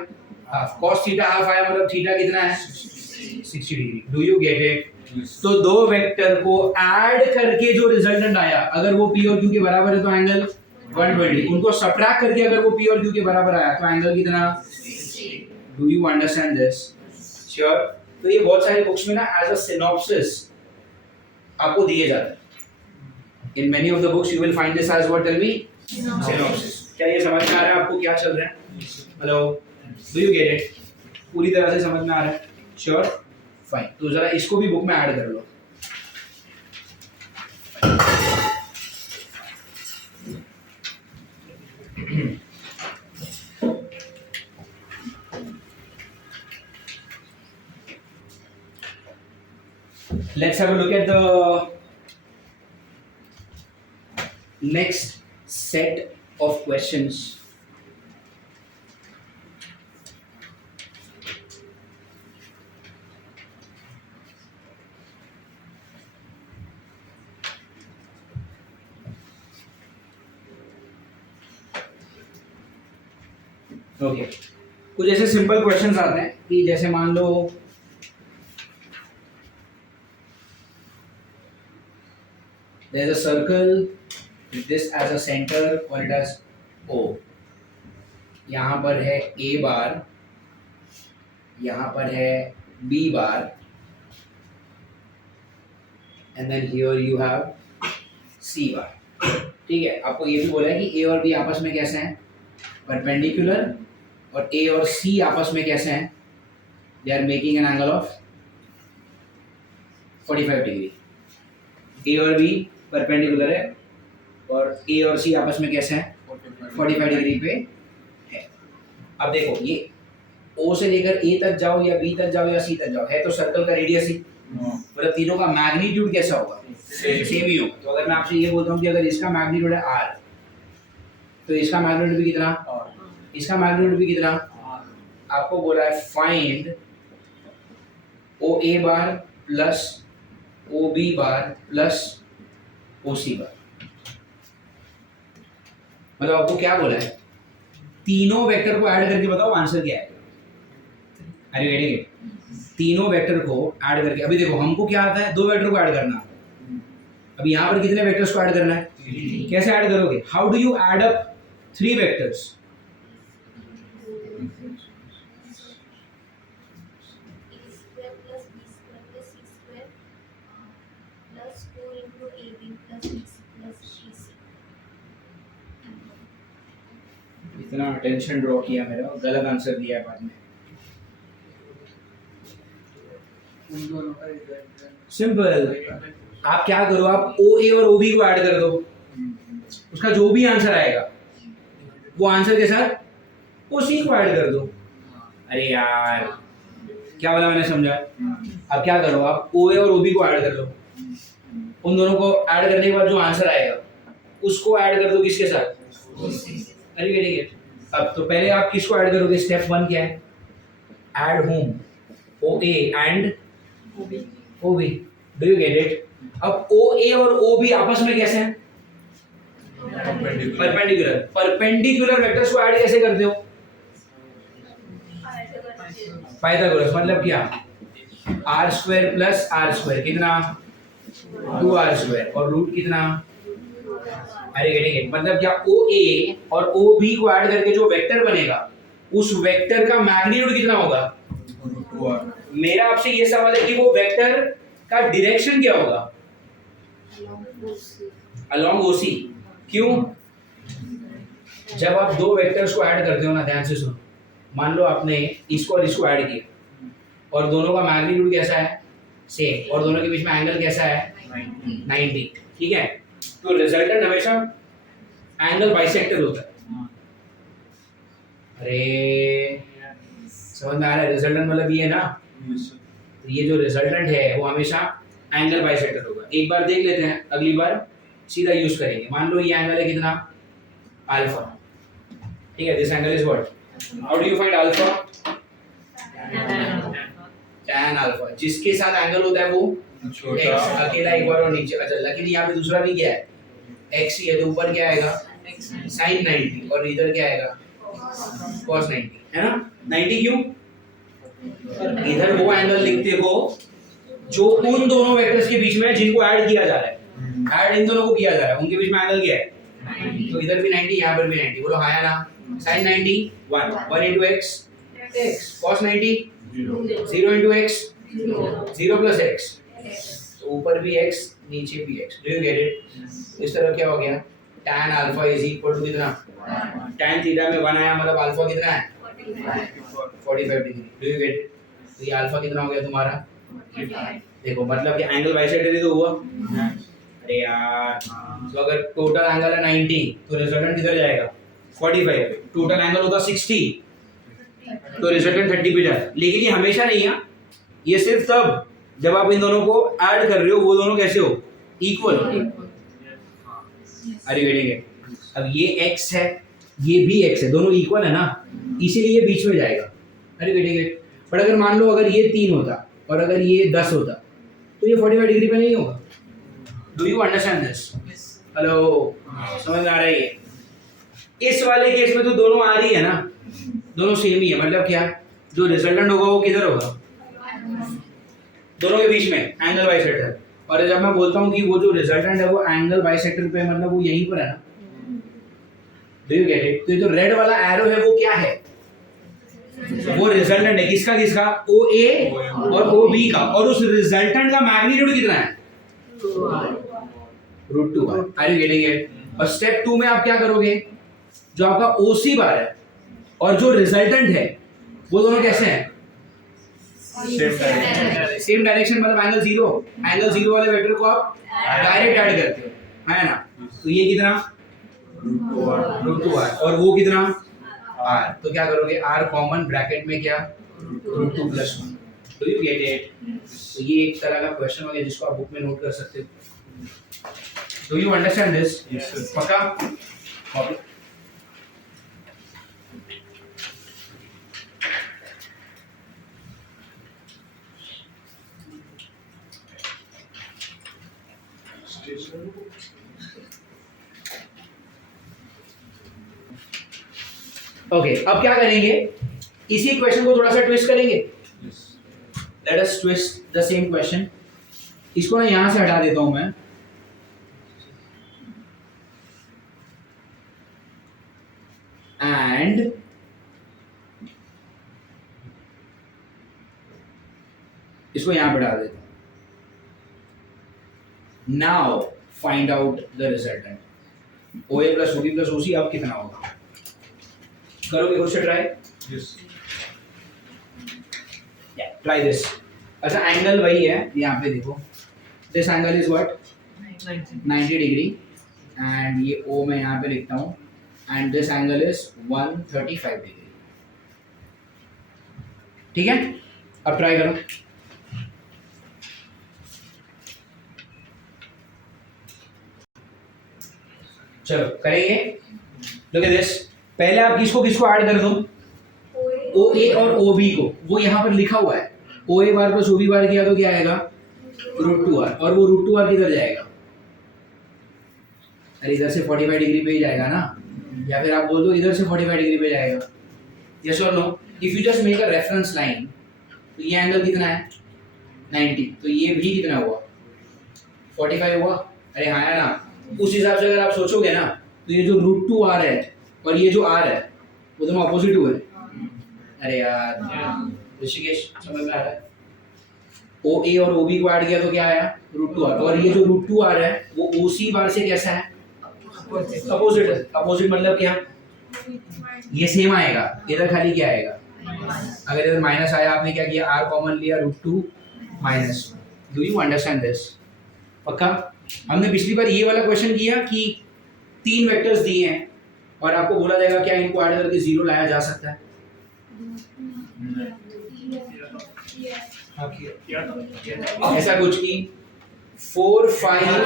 हाफ, cos थीटा हाफ आया, मतलब थीटा कितना है, 60 degree. Do you get it? तो दो वेक्टर को ऐड करके जो रिजल्टेंट आया, अगर वो P और Q के बराबर है तो एंगल 120, उनको सब्ट्रैक्ट करके अगर वो P और Q के बराबर आया तो एंगल कितना, do you understand this? Sure? तो ये बहुत सारी बुक्स में ना एज अ सिनॉप्सिस आपको दिए जाते हैं। In many of the books you will find this as what, tell me, synopsis. क्या ये समझ में आ रहा है आपको क्या चल रहा है? Hello, do you get it? पूरी तरह से समझ में आ रहा है? श्योर? फाइन, तो जरा इसको भी बुक में ऐड कर लो। Let's have a look at the next set of questions. Okay, कुछ ऐसे सिंपल क्वेश्चंस आते हैं कि जैसे मान लो there is a circle with this as a center, called as O. यहाँ पर है A बार, यहाँ पर है B bar, and then here you have C बार। ठीक है, आपको ये भी बोला है कि A और B आपस में कैसे हैं, परपेंडिकुलर, और A और C आपस में कैसे हैं, they are making an angle of 45 degree. A और B परपेंडिकुलर है और A और C आपस में कैसे हैं, 45 डिग्री पे है। अब देखो, ये O से लेकर A तक जाओ या B तक जाओ या C तक जाओ, है तो सर्कल का रेडियस ही, मतलब तीनों का मैग्नीट्यूड कैसा होगा, सेम ही होगा। तो अगर मैं आपसे ये बोलता हूँ कि अगर इसका मैग्नीट्यूड है R, तो इसका मैग्नीट्यूड भी कितना, इसका मैग्नीट्यूड भी कितना आपको बोला है find O A bar plus O B bar plus O C bar. मतलब आपको क्या बोला है, तीनों वेक्टर को ऐड करके बताओ आंसर क्या है। अरे गेटिंग इट? तीनों वेक्टर को ऐड करके, अभी देखो हमको क्या आता है, दो वेक्टर को ऐड करना। अभी यहाँ पर कितने वेक्टर्स को ऐड करना है, कैसे ऐड करोगे, how do you add up three vectors? इतना टेंशन ड्रॉ किया मेरा, गलत आंसर दिया है बाद में। सिंपल, आप क्या करो, आप ओ ए और ओ बी को ऐड कर दो, उसका जो भी आंसर आएगा वो आंसर के साथ ओ सी को ऐड कर दो। अरे यार क्या बोला मैंने, समझा? अब क्या करो, आप ओ ए और ओ बी को ऐड कर लो, उन दोनों को ऐड करने के बाद जो आंसर आएगा उसको ऐड कर दो किसके साथ, अरे गेटिंग इट? अब तो पहले आप किसको ऐड करोगे, स्टेप 1 क्या है, add whom O A and O B. Do you get it? अब ओ ए और ओ बी आपस में कैसे हैं, परपेंडिकुलर। परपेंडिकुलर वेक्टर्स को ऐड कैसे करते हो, पाइथागोरस। मतलब क्या, r square plus r square कितना, 2r² और रूट कितना, अरे गेटिंग इट? मतलब क्या, ओ ए और ओ बी को ऐड करके जो वेक्टर बनेगा उस वेक्टर का मैग्नीट्यूड कितना होगा, मेरा आपसे ये सवाल है कि वो वेक्टर का डायरेक्शन क्या होगा, अलोंग ओसी। क्यों? जब आप दो वेक्टर्स को ऐड करते हो ना, ध्यान से सुनो, मान लो आपने इसको और इसको ऐड किया और दोनों का मैग्नीट्यूड कैसा है, सेम, और दोनों के बीच में एंगल कैसा है, 90, ठीक है? तो रिजल्टेंट हमेशा एंगल बाइसेक्टर होता है। अरे समझ में आ रहा है? रिजल्टेंट मतलब ये है ना, तो ये जो रिजल्टेंट है वो हमेशा एंगल बाइसेक्टर होगा। एक बार देख लेते हैं, अगली बार सीधा यूज करेंगे। मान लो ये एंगल है कितना, अल्फा, ठीक है? This angle is what, how do you find alpha, tan alpha. जिसके साथ एंगल होता है वो x, अकेला एक बार और नीचे। अच्छा लेकिन यहाँ पे दूसरा भी क्या है, x ही है, तो ऊपर क्या आएगा, sin 90, और इधर क्या आएगा, cos 90, है ना? 90 क्यों? इधर वो एंगल लिखते हो जो उन दोनों वेक्टर्स के बीच में है जिनको ऐड किया जा रहा है, ऐड इन दोनों को किया जा रहा है, उनके बीच में एंगल क्या है, 90। तो इधर भी 90, यहाँ पर भी 90। बोलो हाँ या ना? sin 90 1 into x, cos 90 0 into x, 0 plus x, तो ऊपर भी x नीचे भी x। Do you get it? इस तरह क्या हो गया, tan alpha is equal to कितना, tan थीटा में 1 आया, मतलब अल्फा कितना है, 45 डिग्री। Do you gate? तो ये अल्फा कितना हो गया तुम्हारा, देखो मतलब कि एंगल बाइसेक्टर ही तो हुआ। अरे यार, तो अगर टोटल एंगल है 90 तो रिजल्टेंट किधर जाएगा, 45। टोटल एंगल होता 60 तो रिजल्टेंट 30 पे जाएगा। लेकिन ये हमेशा नहीं है, ये सिर्फ तब जब आप इन दोनों को ऐड कर रहे हो, वो दोनों कैसे हो, इक्वल। अरे गेटिंग? अब ये x है, ये भी x है, दोनों इक्वल है ना, इसीलिए ये बीच में जाएगा। अरे गेटिंग? बट अगर मान लो अगर ये 3 होता और अगर ये 10 होता तो ये 45 डिग्री पे नहीं होगा। Do you understand this? Hello, समझ में आ रहा है? इस वाले केस में तो दोनों आ रही है ना, दोनों सेम ही है। मतलब क्या, जो रिजल्टेंट होगा वो किधर होगा, दोनों के बीच में एंगल बाइसेक्टर। और जब मैं बोलता हूँ कि वो जो रिजल्टेंट है वो एंगल बाइसेक्टर पे, मतलब वो यहीं पर है ना। Do you get it? तो जो रेड वाला एरो है वो क्या है, वो रिजल्टेंट है किसका, किसका, ओ ए और ओ बी का। और उस रिजल्टेंट का मैग्नीट्यूड कितना है, √2r। Are you getting it? और स्टेप 2 में आप क्या करोगे, जो आपका OC बार है और जो रिजल्टेंट है वो दोनों कैसे हैं, सेम डायरेक्शन। मतलब एंगल 0 वाले वेक्टर को आप डायरेक्ट ऐड करते हो, है ना? तो ये कितना, √2r, और वो कितना, r। तो क्या करोगे, r कॉमन, ब्रैकेट में क्या, √2 + 1। Do you get it? तो ये एक तरह का क्वेश्चन हो गया जिसको आप बुक में नोट कर सकते हो। Do you understand this? पक्का? ओके। ओके, अब क्या करेंगे, इसी क्वेश्चन को थोड़ा सा ट्विस्ट करेंगे. Let us twist the same question. इसको ना यहां से हटा देता हूं मैं. एंड इसको यहां पे डाल देता हूं. Now find out the resultant. OA plus OB plus OC अब कितना होगा? करोगे खुद से ट्राई? Yes. Try this. अच्छा, एंगल वही है, यहाँ पे देखो. This angle is what? 90 degree. And ये O मैं यहाँ पे लिखता हूँ. And this angle is 135 degree. ठीक है, अब ट्राई करो. चलो करेंगे. Look at this. पहले आप किसको किसको ऐड कर दो? OA और OB को. वो यहाँ पर लिखा हुआ है. OA बार प्लस OB बार किया तो क्या आएगा? √2r. और वो √2r किधर जाएगा? अरे इधर से 45 डिग्री पे ही जाएगा ना. या फिर आप बोल दो इधर से 45 डिग्री पे जाएगा. यस और no? If you just make a reference line, तो ये एंगल कितना है? 90. तो ये भी कितना हुआ? 45 हुआ. अरे हाँ है ना. उस हिसाब से अगर आप सोचोगे ना, तो ये जो √2r है और ये जो r है वो दोनों अपोजिट हुए. अरे यार ऋषिकेश, समझ में आ रहा है? OA और OB को ऐड किया तो क्या आया? √2r. और ये जो √2r है वो OC बार से कैसा है? अपोजिट है. अपोजिट मतलब क्या? ये सेम आएगा. इधर खाली क्या आएगा? अगर इधर माइनस आया, आपने क्या किया? r कॉमन लिया, √2 minus. Do you understand this? पक्का? हमने पिछली बार ये वाला क्वेश्चन किया कि 3 वेक्टर्स दिए हैं और आपको बोला जाएगा क्या इनको ऐड करके 0 लाया जा सकता है? ऐसा कुछ की 4, 5 एंड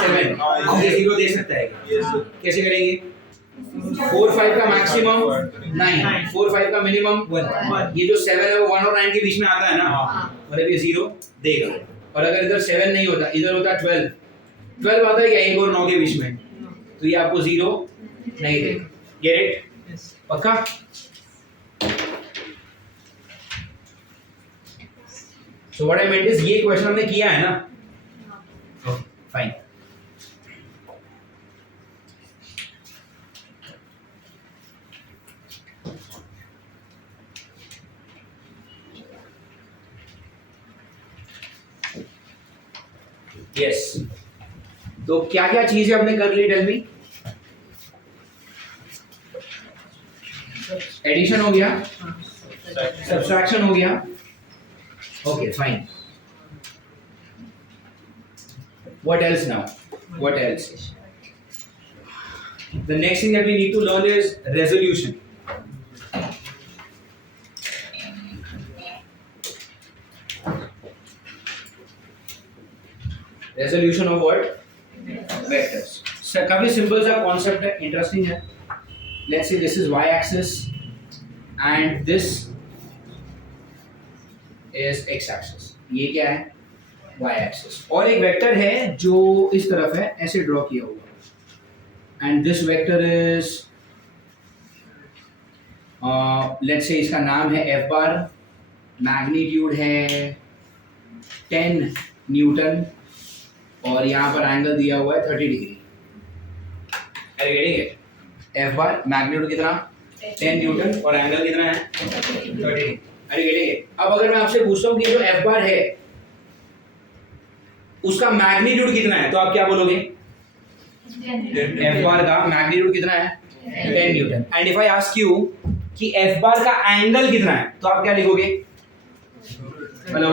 7 ये 0 दे सकता है क्या? कैसे करेंगे? 4, 5 का मैक्सिमम 9, 4, 5 का मिनिमम 1. ये जो 7 है वो 1 और 9 के बीच में आता है ना, मतलब ये 0 देगा. और अगर इधर 7 नहीं होता, इधर होता 12 आता है क्या 1 और 9 के बीच में, तो ये आपको 0 नहीं देगा. Get it? पक्का? So what I meant is, ये क्वेश्चन हमने किया है ना. Okay fine. यस. तो क्या क्या चीजें हमने कर ली? Tell me. एडिशन हो गया, सब्सट्रैक्शन हो गया. Okay fine. What else now? What else? The next thing that we need to learn is resolution. Resolution of what? Vectors. So काफी simple सा concept है, interesting है. Let's say this is y-axis and this is x-axis. ये क्या है? y-axis. और एक vector है जो इस तरफ है, ऐसे ड्रॉ किया हुआ. And this vector is let's say इसका नाम है f bar. मैग्नीट्यूड है 10 न्यूटन और यहाँ पर एंगल दिया हुआ है 30 डिग्री. अरे getting it? f bar magnitude कितना? 10 न्यूटन और एंगल कितना है? 30 डिग्री. अरे गेटिंग इट? अब अगर मैं आपसे पूछता हूँ कि जो f बार है उसका मैग्नीट्यूड कितना है, तो आप क्या बोलोगे? f बार का मैग्नीट्यूड कितना है? 10 Newton. And if I ask you कि f बार का एंगल कितना है, तो आप क्या लिखोगे? हेलो,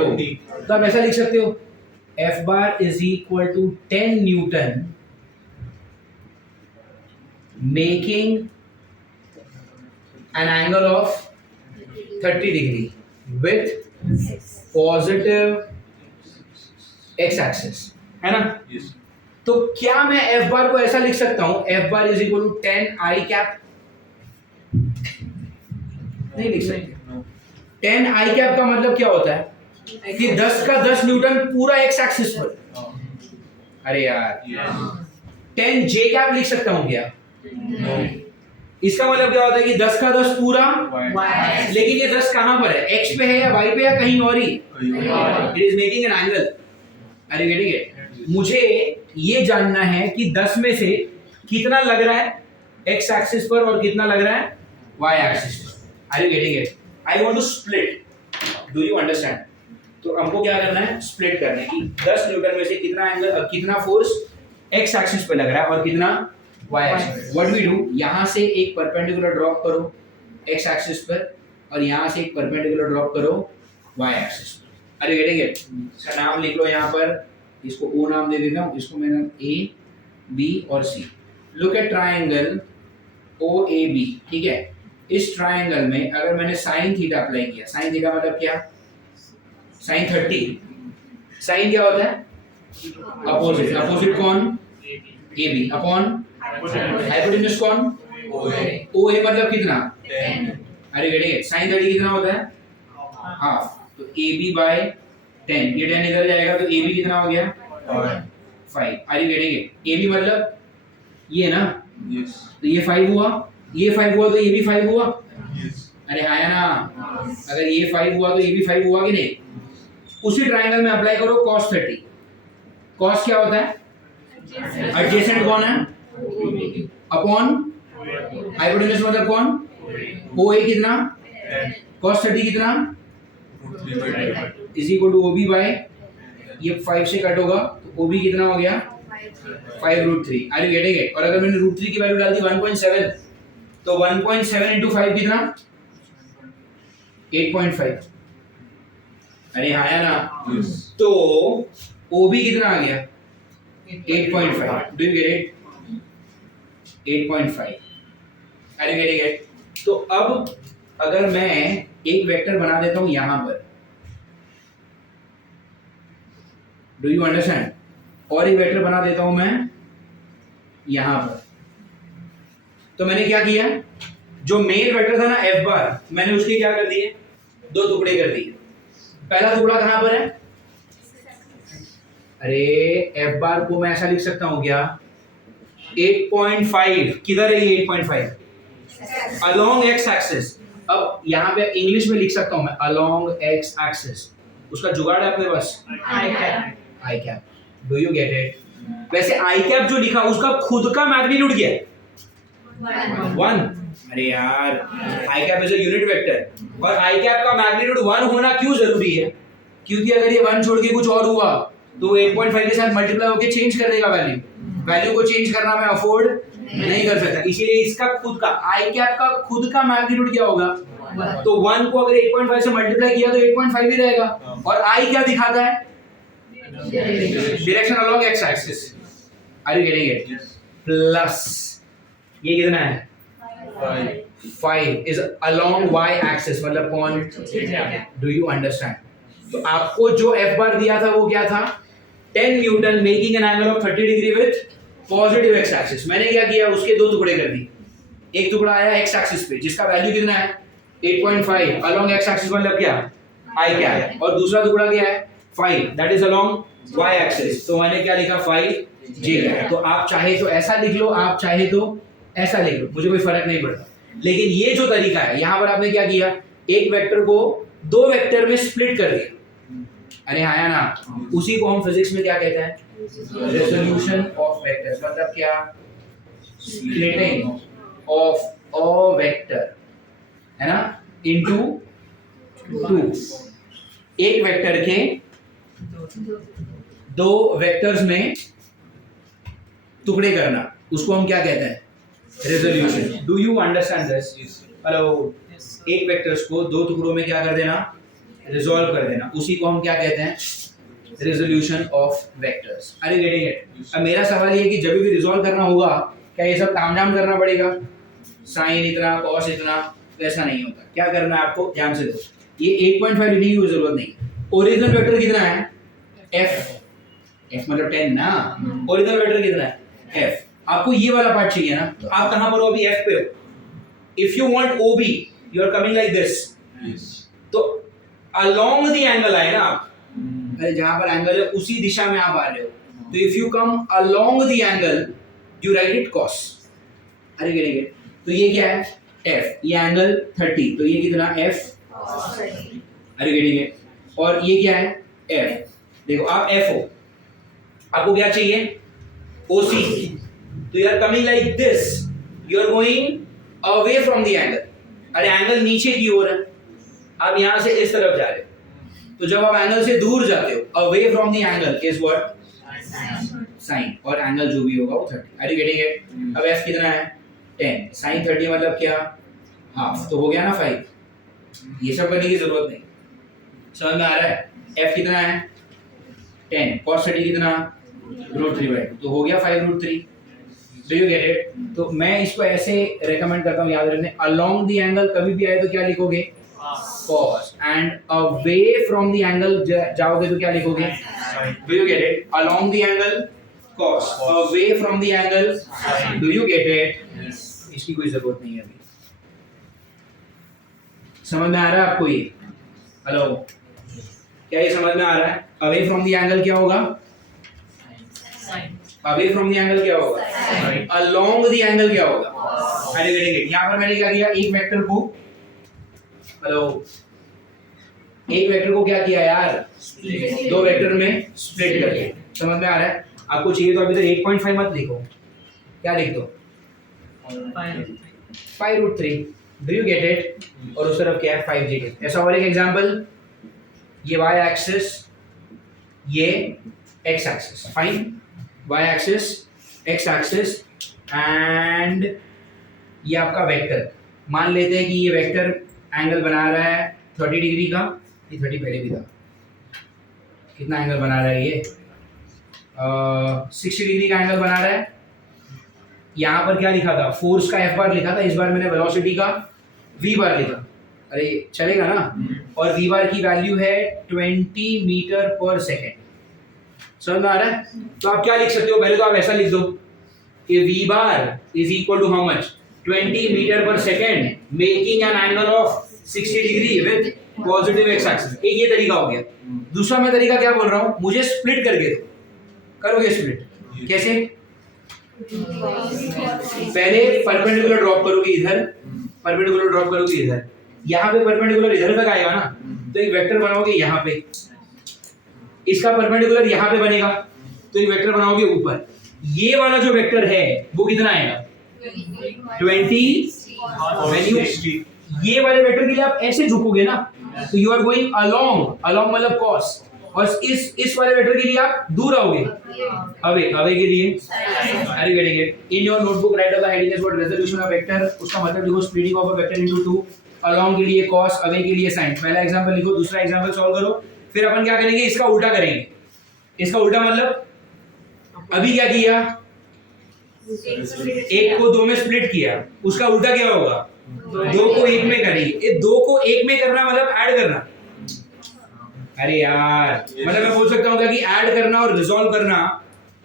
तो आप ऐसा लिख सकते हो f bar is equal to 10 newton making an angle of 30 degree with positive x axis, है ना? Yes. तो क्या मैं f बार को ऐसा लिख सकता हूं f bar is equal to 10 i cap? नहीं लिख सकते. 10 i कैप का मतलब क्या होता है कि 10 का 10 न्यूटन पूरा x एक्सिस पर. अरे यार 10 जे कैप लिख सकता हूँ क्या? इसका मतलब क्या होता है कि 10 का 10 पूरा, लेकिन ये 10 कहाँ पर है? x पे है या y पे या कहीं और ही? It is making an angle. अरे गेटिंग इट? मुझे ये जानना है कि 10 में से कितना लग रहा है x एक्सिस पर और कितना लग रहा है y एक्सिस पर। Are you getting it? I want to split, do you understand? तो हमको क्या करना है? स्प्लिट करना है कि 10 न्यूटन में से कितना एंगल, कितना फोर्स x एक्सिस पे लग रहा है और कितना y axis. What we do, यहां से एक परपेंडिकुलर ड्रॉप करो x एक्सिस पर और यहां से एक परपेंडिकुलर ड्रॉप करो y एक्सिस पर। Are you getting it? इसका नाम लिख लो यहां पर, इसको O नाम दे देता हूं, इसको मैंने A B और C। Look at triangle OAB, ठीक है? इस ट्रायंगल में अगर मैंने sin थीटा अप्लाई किया, sin थीटा मतलब क्या? sin 30। sin क्या होता है? अपोजिट। अपोजिट कौन? AB अपॉन हाइपोटेन्यूज कौन? OA मतलब कितना? 10. अरे गेटिंग? sin 30 कितना होता है? हाफ। तो AB बाय 10, ये 10 इधर जाएगा तो AB कितना हो गया? 5। Are you getting? AB मतलब ये ना, तो ये 5 हुआ, ये 5 हुआ तो ये भी 5 हुआ। अरे आया ना? अगर ये 5 हुआ तो ये भी 5 हुआ कि नहीं? उसी ट्रायंगल में अप्लाई करो cos 30। cos क्या होता है? एडजेसेंट कौन है? अपॉन हाइपोटेन्यूज मतलब कौन? OA कितना? cos 30 कितना? Is equal to OB by, ये 5 से कट होगा तो OB कितना हो गया? 5√3। Are you getting it? और अगर मैंने √3 की वैल्यू डाल दी 1.7, तो 1.7 into 5 कितना? 8.5। अरे आया ना? तो OB कितना आ गया? 8.5। Do you get it? 8.5। Are you getting it? तो अब अगर मैं एक वेक्टर बना देता हूं यहां पर, डू यू अंडरस्टैंड? और एक वेक्टर बना देता हूं मैं यहां पर, तो मैंने क्या किया? जो मेन वेक्टर था ना F बार, मैंने उसके क्या कर दिए? 2 टुकड़े कर दिए। पहला टुकड़ा कहां पर है? अरे F बार को मैं ऐसा लिख सकता हूं क्या? 8.5। किधर है ये 8.5? Along x axis. अब यहाँ पे इंग्लिश में लिख सकता हूं मैं अलोंग x एक्सिस। उसका जुगाड़ है अपने पास? I cap. Do you get it? वैसे आई कैप जो लिखा उसका खुद का मैग्नीट्यूड क्या है? 1। अरे यार, I cap is a unit vector और आई कैप का मैग्नीट्यूड 1 होना क्यों जरूरी है? क्योंकि अगर ये 1 छोड़ के कुछ और हुआ तो 8.5 के साथ मल्टीप्लाई होके चेंज कर देगा वैल्यू। वैल्यू को चेंज करना मैं अफोर्ड नहीं कर सकता, इसीलिए इसका खुद का आई कैप का खुद का मैग्नीट्यूड क्या होगा? तो 1 को अगर 8.5 से मल्टीप्लाई किया तो 8.5 ही रहेगा। और आई क्या दिखाता है? Direction along x axis. Are you getting it? Plus ये कितना है? 5 इज अलोंग y एक्सिस, मतलब कौन? Do you understand? तो आपको जो F बार दिया था वो क्या था? 10 newton making an angle of 30 degree with positive x axis. मैंने क्या किया? उसके 2 टुकड़े कर दिए। एक टुकड़ा आया x एक्सिस पे जिसका वैल्यू कितना है? 8.5 अलोंग x एक्सिस मतलब क्या? i cap. और दूसरा टुकड़ा क्या है? 5 that is along y axis. तो मैंने क्या लिखा? 5 j कैप। तो आप चाहे तो ऐसा लिख लो, आप चाहे तो ऐसा लिख लो, मुझे कोई फर्क नहीं पड़ता। लेकिन ये जो तरीका है, यहां पर आपने क्या किया? एक वेक्टर को 2 वेक्टर में स्प्लिट कर दिया। अरे आया ना? उसी को हम फिजिक्स में क्या कहते हैं? Resolution of vectors. मतलब क्या? स्प्लिटिंग ऑफ अ वेक्टर, है ना, इनटू 2। एक वेक्टर के 2 वेक्टर्स में टुकड़े करना, उसको हम क्या कहते हैं? Resolution. Do you understand this? Hello, एक वेक्टर्स को 2 टुकड़ों में क्या कर देना? रिजॉल्व कर देना, उसी को हम क्या कहते हैं? Resolution of vectors. Are you getting it? अब मेरा सवाल ये है कि जब भी रिजॉल्व करना होगा क्या ये सब तामझाम करना पड़ेगा? साइन इतना, कॉस इतना, वैसा नहीं होता। क्या करना है आपको? ध्यान से दो, ये 8.5 लिखने की जरूरत नहीं। ओरिजिनल वेक्टर कितना है? f मतलब 10 ना। ओरिजिनल वेक्टर कितना है? f। आपको ये वाला पार्ट चाहिए ना, तो आप कहां पर हो? अभी f पे हो। If you want OB, you are coming like this. तो अलोंग द एंगल आए ना आप, अरे जहां पर एंगल है उसी दिशा में आप आ रहे हो। तो if you come along the angle you right it cos. अरे गिरेंगे. तो ये क्या है? f. ये एंगल 30. तो ये कितना f? अरे गिरेंगे. और ये क्या है? f. देखो आप f हो, आपको क्या चाहिए? OC. तो you are coming like this, you are going away from the angle. अरे एंगल नीचे की ओर है, आप यहां से इस तरफ जा रहे हो. तो जब आप एंगल से दूर जाते हो, away from the angle is what? Sine. और एंगल जो भी होगा वो 30. Are you getting it? अब f कितना है? 10. साइन 30 मतलब क्या? हाफ. तो हो गया ना 5. ये सब करने की जरूरत नहीं, समझ में आ रहा है? f कितना है? 10. cos 30 कितना? √3/2. तो हो गया 5√3. Do you get it? तो मैं इसको ऐसे रेकमेंड करता हूँ, याद रखने. अलोंग द एंगल कभी भी आए तो क्या लिखोगे? cos. And away from the angle जाओगे तो क्या लिखोगे? Do you get it? Along the angle cos, away from the angle. Do you get it? इसकी कोई जरूरत नहीं है अभी. समझ में आ रहा है आपको ये? हेलो, क्या ये समझ में आ रहा है? अवे फ्रॉम द एंगल क्या होगा? अवे फ्रॉम द एंगल क्या होगा? अलोंग द एंगल क्या होगा? अरे गेटिंग इट? यहां पर मैंने क्या किया? एक वेक्टर को, हेलो, एक वेक्टर को क्या किया यार? दो वेक्टर में स्प्लिट कर दिया. समझ में आ रहा है? आपको चाहिए तो अभी तो 8.5 मत लिखो, क्या लिख दो? 5√3. Do you get it? और उस तरफ क्या है? 5j. ऐसा और एक एग्जांपल, ये y एक्सिस, ये x axis. Fine. y axis, x axis and ये आपका वेक्टर. मान लेते हैं कि ये वेक्टर एंगल बना रहा है 30 डिग्री का. ये 30 पहले भी था. कितना एंगल बना रहा है ये? 60 डिग्री का एंगल बना रहा है. यहाँ पर क्या लिखा था? फोर्स का f बार लिखा था. इस बार मैंने वेलोसिटी का v बार लिखा. अरे चलेगा ना? और v बार की वैल्यू है 20 मीटर पर सेकेंड. समझ में आ रहा है? तो आप क्या लिख सकते हो? पहले तो आप ऐसा लिख दो कि v bar is equal to how much? 20 metre per second making an angle of 60 degree with positive x axis. एक ये तरीका हो गया. दूसरा मैं तरीका क्या बोल रहा हूँ? मुझे स्प्लिट करके दो. करोगे स्प्लिट? कैसे? पहले परपेंडिकुलर ड्रॉप करोगे इधर, परपेंडिकुलर ड्रॉप करोगे इधर. यहाँ पे परपेंडिकुलर इधर तक आएगा ना, तो एक वेक्टर बनाओगे यहाँ पे. इसका परपेंडिकुलर यहाँ पे बनेगा, तो एक वेक्टर बनाओगे ऊपर. ये वाला जो वेक्टर है वो कितना आएगा? 20. ये वाले वेक्टर के लिए आप ऐसे झुकोगे ना, तो you are going along. Along मतलब cos. और इस वाले वेक्टर के लिए आप दूर आओगे, अवे के लिए. अरे getting it? In your notebook right the heading is what resolution of vector. उसका मतलब लिखो splitting of a vector into two. Along के लिए cos, अवे के लिए sin. पहला एग्जांपल लिखो, दूसरा एग्जांपल सॉल्व करो. फिर अपन क्या करेंगे? इसका उल्टा करेंगे. इसका उल्टा मतलब अभी क्या किया? एक को दो में स्प्लिट किया. उसका उल्टा क्या होगा? दो को एक में करेंगे. दो को एक में करना मतलब ऐड करना. अरे यार, मतलब मैं बोल सकता हूँ कि ऐड करना और रिजॉल्व करना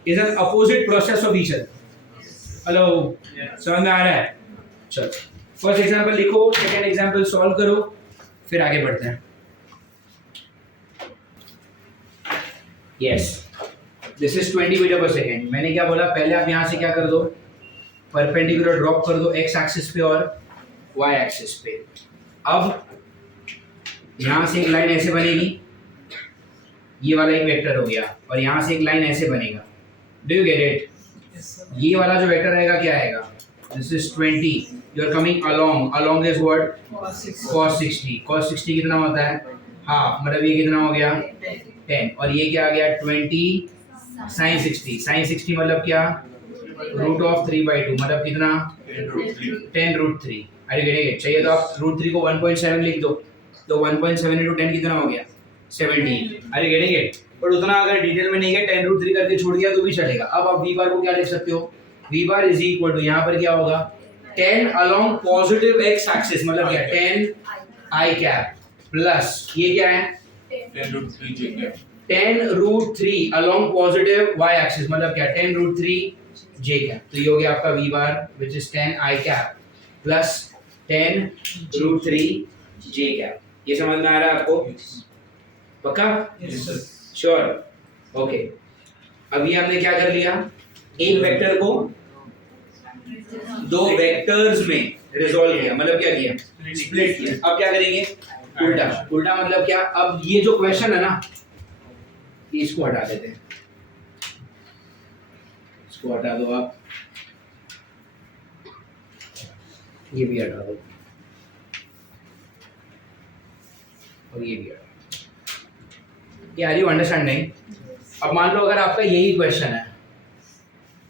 is an opposite process of each other. Hello, समझ में आ रहा है? चलो फर्स्ट एग्जांपल लिखो, सेकंड एग्जांपल सॉल्व करो, फिर आगे बढ़ते हैं. Yes, this is 20 metre per second. मैंने क्या बोला? पहले आप यहाँ से क्या कर दो? परपेंडिकुलर ड्रॉप कर दो x एक्सिस पे और y एक्सिस पे. अब यहाँ से एक लाइन ऐसे बनेगी, ये वाला एक वेक्टर हो गया, और यहाँ से एक लाइन ऐसे बनेगा. Do you get it? ये वाला जो वेक्टर रहेगा क्या आएगा? This is 20. You are coming along. Along is what? cos 60. cos 60 कितना होता है? हाफ. मतलब ये कितना हो गया? 10. और ये क्या आ गया? 20 sin 60. sin 60 मतलब क्या? √3/2. मतलब कितना? 10√3. अरे गेटिंग इट? चाहिए तो आप √3 को 1.7 लिख दो, तो 1.7 into 10 कितना हो गया? 17. अरे गेटिंग इट? पर उतना अगर डिटेल में नहीं है, 10√3 करके छोड़ दिया तो भी चलेगा. अब आप v बार को क्या लिख सकते हो? v bar is equal to, यहाँ पर क्या होगा? 10 अलोंग पॉजिटिव x एक्सिस मतलब क्या? 10 i कैप प्लस ये क्या है? 10√3 अलोंग पॉजिटिव y एक्सिस मतलब क्या? 10√3 j कैप. तो ये हो गया आपका v bar which is 10 i cap plus 10√3 j cap. ये समझ में आ रहा है आपको? पक्का? श्योर? ओके. अभी हमने क्या कर लिया, एक वेक्टर को दो वेक्टर्स में रिजॉल्व किया, मतलब क्या किया, स्प्लिट किया। अब क्या करेंगे, उल्टा। उल्टा मतलब क्या, अब ये जो क्वेश्चन है ना, इसको हटा देते हैं, इसको हटा दो आप, ये भी हटा दो और ये भी हटा दो। Are you understanding? अब मान लो अगर आपका यही क्वेश्चन है,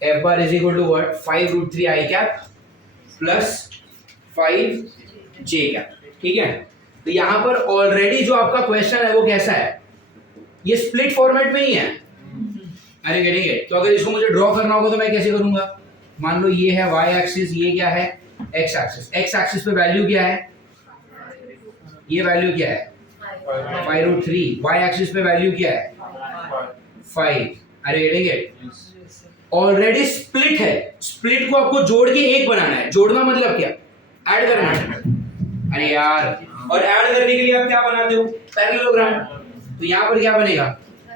f bar is equal to what, 5√3 i cap plus 5 j cap, ठीक है। तो यहाँ पर ऑलरेडी जो आपका क्वेश्चन है वो कैसा है, ये स्प्लिट फॉर्मेट में ही है। अरे करेंगे तो अगर इसको मुझे ड्रॉ करना होगा तो मैं कैसे करूंगा, मान लो ये है वाई एक्सिस, ये क्या है एक्स एक्सिस। एक्स एक्सिस पे वैल्यू क्या है, ये वैल्यू क्या है 5√3, वाई एक्सिस पे वैल्यू क्या है 5। अरे करेंगे ऑलरेडी स्प्लिट है, स्प्लिट को आपको जोड़ के एक बनाना है। जोड़ना मतलब क्या, ऐड करना है। अरे यार, और ऐड करने के लिए आप क्या बनाते हो, पैरेललोग्राम। तो यहाँ पर क्या बनेगा,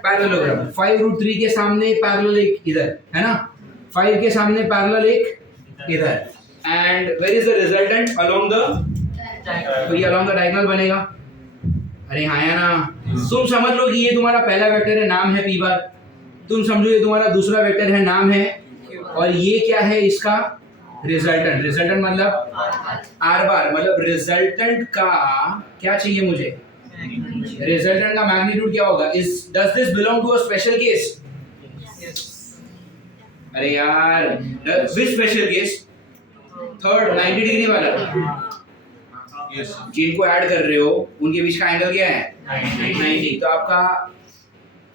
पैरेललोग्राम। 5√3 के सामने पैरेलल एक इधर है ना, 5 के सामने पैरेलल एक इधर, and where is the resultant along the, तो ये अलोंग द डायगोनल बनेगा। अरे हाँ या ना, तुम समझ लो कि ये तुम्हारा पहला वेक्टर है, नाम है पी बार। तुम समझो ये तुम्हारा दूसरा वेक्टर है, नाम है, और ये क्या है इसका रिजल्टेंट। रिजल्टेंट मतलब आर बार, मतलब रिजल्टेंट का क्या चाहिए मुझे, रिजल्टेंट का मैग्नीट्यूड क्या होगा। Is does this belong to a special case? अरे यार, which special case, third 90 degree वाला। जिनको ऐड कर रहे हो उनके बीच का एंगल क्या है 90। तो आपका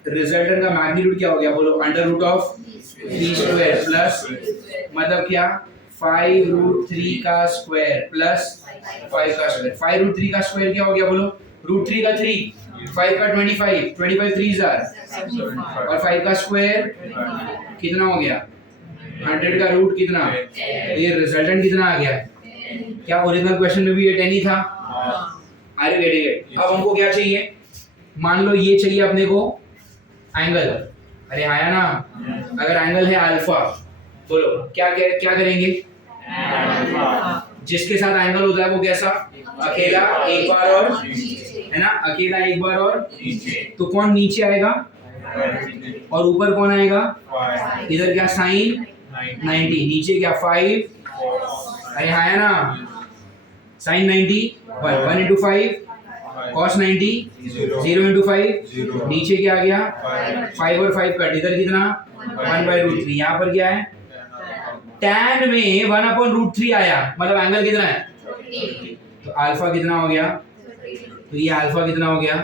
रिजल्टेंट का मैग्नीट्यूड क्या हो गया, बोलो √ऑफ b स्क्वायर प्लस, मतलब क्या 5√3 का स्क्वायर प्लस 5 का स्क्वायर। 5√3 का स्क्वायर क्या हो गया, बोलो √3 का 3, 5 का 25, 25 3 और 5 का स्क्वायर कितना हो गया 100 का रूट कितना, ये रिजल्टेंट कितना आ गया। क्या ओरिजिनल क्वेश्चन में भी ये 10 ही था। Are you getting it? अब हमको क्या चाहिए, मान लो ये चाहिए अपने को एंगल। अरे आया ना, अगर एंगल है अल्फा, बोलो क्या करेंगे, जिसके साथ एंगल होता है वो कैसा, अकेला एक बार और, है ना, अकेला एक बार और, तो कौन नीचे आएगा और ऊपर कौन आएगा, इधर क्या साइन 90, नीचे क्या 5। अरे हाँ है ना, साइन 90 1 into 5 cos 90 0 into 5, नीचे क्या आ गया 5 और 5 कट, इधर कितना 1/√3। यहाँ पर क्या है tan में 1/√3 आया, मतलब एंगल कितना है, तो अल्फा कितना हो गया, तो ये अल्फा कितना हो गया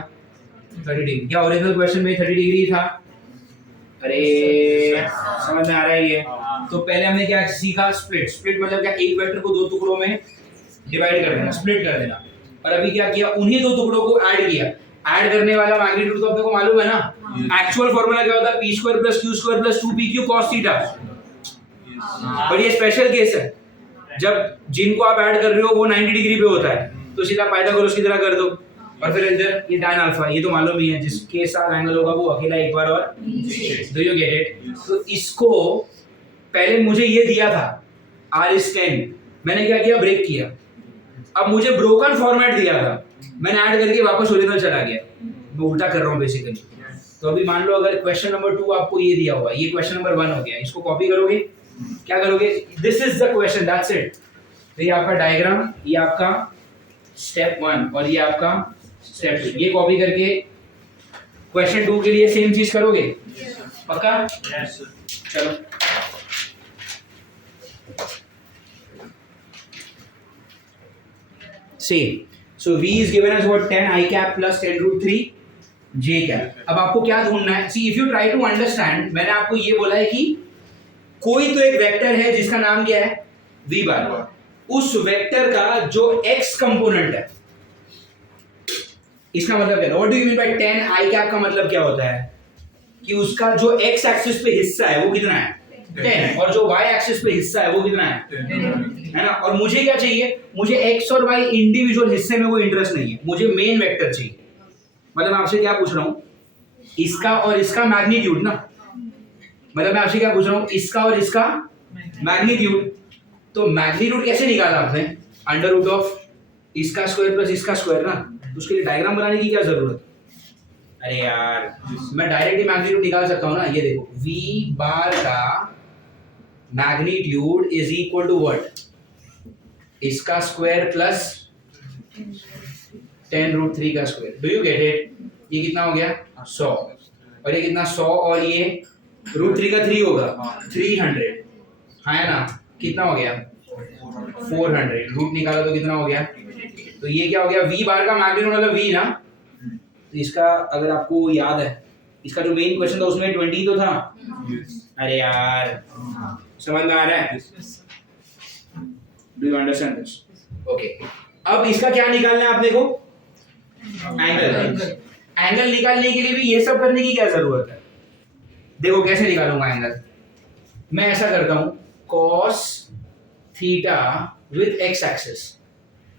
30 डिग्री। क्या ओरिजिनल क्वेश्चन में 30 डिग्री था। अरे समझ में आ रहा है ये। तो पहले हमने क्या सीखा, स्प्लिट। स्प्लिट मतलब क्या, एक वेक्टर को दो टुकड़ों में डिवाइड कर देना, स्प्लिट कर देना। और अभी क्या किया, उन्हीं दो टुकड़ों को ऐड किया। ऐड करने वाला मैग्नीट्यूड तो अपने को मालूम है ना, एक्चुअल फार्मूला क्या होता है, p² + q² + 2pq cos theta. But ये स्पेशल केस है, जब जिनको आप ऐड कर रहे हो वो 90 डिग्री पे होता है, तो सीधा पाइथागोरस की तरह कर दो। और फिर इधर ये tan अल्फा, ये तो मालूम ही है, जिसके साथ एंगल होगा वो अकेला एक बार और। Do you get it? तो इसको पहले मुझे ये दिया था r10, मैंने क्या किया, ब्रेक किया। अब मुझे ब्रोकन फॉर्मेट दिया था, मैंने ऐड करके वापस ओरिजिनल चला गया। मैं उल्टा कर रहा हूँ बेसिकली। तो अभी मान लो अगर क्वेश्चन नंबर 2 आपको ये दिया हुआ, ये क्वेश्चन नंबर 1 हो गया, इसको कॉपी करोगे, क्या करोगे, this is the question, that's it. तो ये आपका डायग्राम, ये आपका स्टेप 1 और ये आपका स्टेप 2, ये कॉपी करके क्वेश्चन 2 के लिए सेम चीज करोगे, पक्का? चलो same. So V is given as what, 10 I cap plus 10√3 J cap. अब आपको क्या ढूंढना है, see if you try to understand, मैंने आपको ये बोला है कि कोई तो एक वेक्टर है जिसका नाम क्या है V बार, उस वेक्टर का जो x कंपोनेंट है, इसका मतलब क्या है, what do you mean by 10 I cap का मतलब क्या होता है कि उसका जो x एक्सिस पे हिस्सा है वो कितना है 10, और जो y एक्सिस पे हिस्सा है वो कितना है ना। और मुझे क्या चाहिए, मुझे x और y इंडिविजुअल हिस्से में वो इंटरेस्ट नहीं है, मुझे मेन वेक्टर चाहिए। मतलब मैं आपसे क्या पूछ रहा हूं, इसका और इसका मैग्नीट्यूड ना, मतलब मैं आपसे क्या पूछ रहा हूँ, इसका और इसका मैग्नीट्यूड। तो मैग्नीट्यूड कैसे निकाला आपने? अंडर रूट ऑफ इसका स्क्वायर प्लस इसका स्क्वायर ना। तो उसके लिए डायग्राम बनाने की क्या जरूरत? अरे यार मैं डायरेक्टली मैग्नीट्यूड निकाल सकता हूँ ना। ये देखो v बार का magnitude is equal to what? इसका स्क्वायर प्लस 10√3 का square. Do you get it? ये कितना हो गया? 100। और ये कितना? 100 और ये √3 का 3 होगा 300। हाँ है ना? कितना हो गया? 400। रूट निकाला तो कितना हो गया? तो ये क्या हो गया? v बार का मैग्नीट्यूड मतलब v ना। तो इसका अगर आपको याद है, इसका जो मेन क्वेश्चन था उसमें 20 तो था। अरे यार समझ में आ रहा है? Do you understand this? Okay, अब इसका क्या निकालना है आपने को? एंगल। एंगल निकालने के लिए भी ये सब करने की क्या जरूरत है? देखो कैसे निकालूंगा एंगल। मैं ऐसा करता हूं, cos theta with x axis.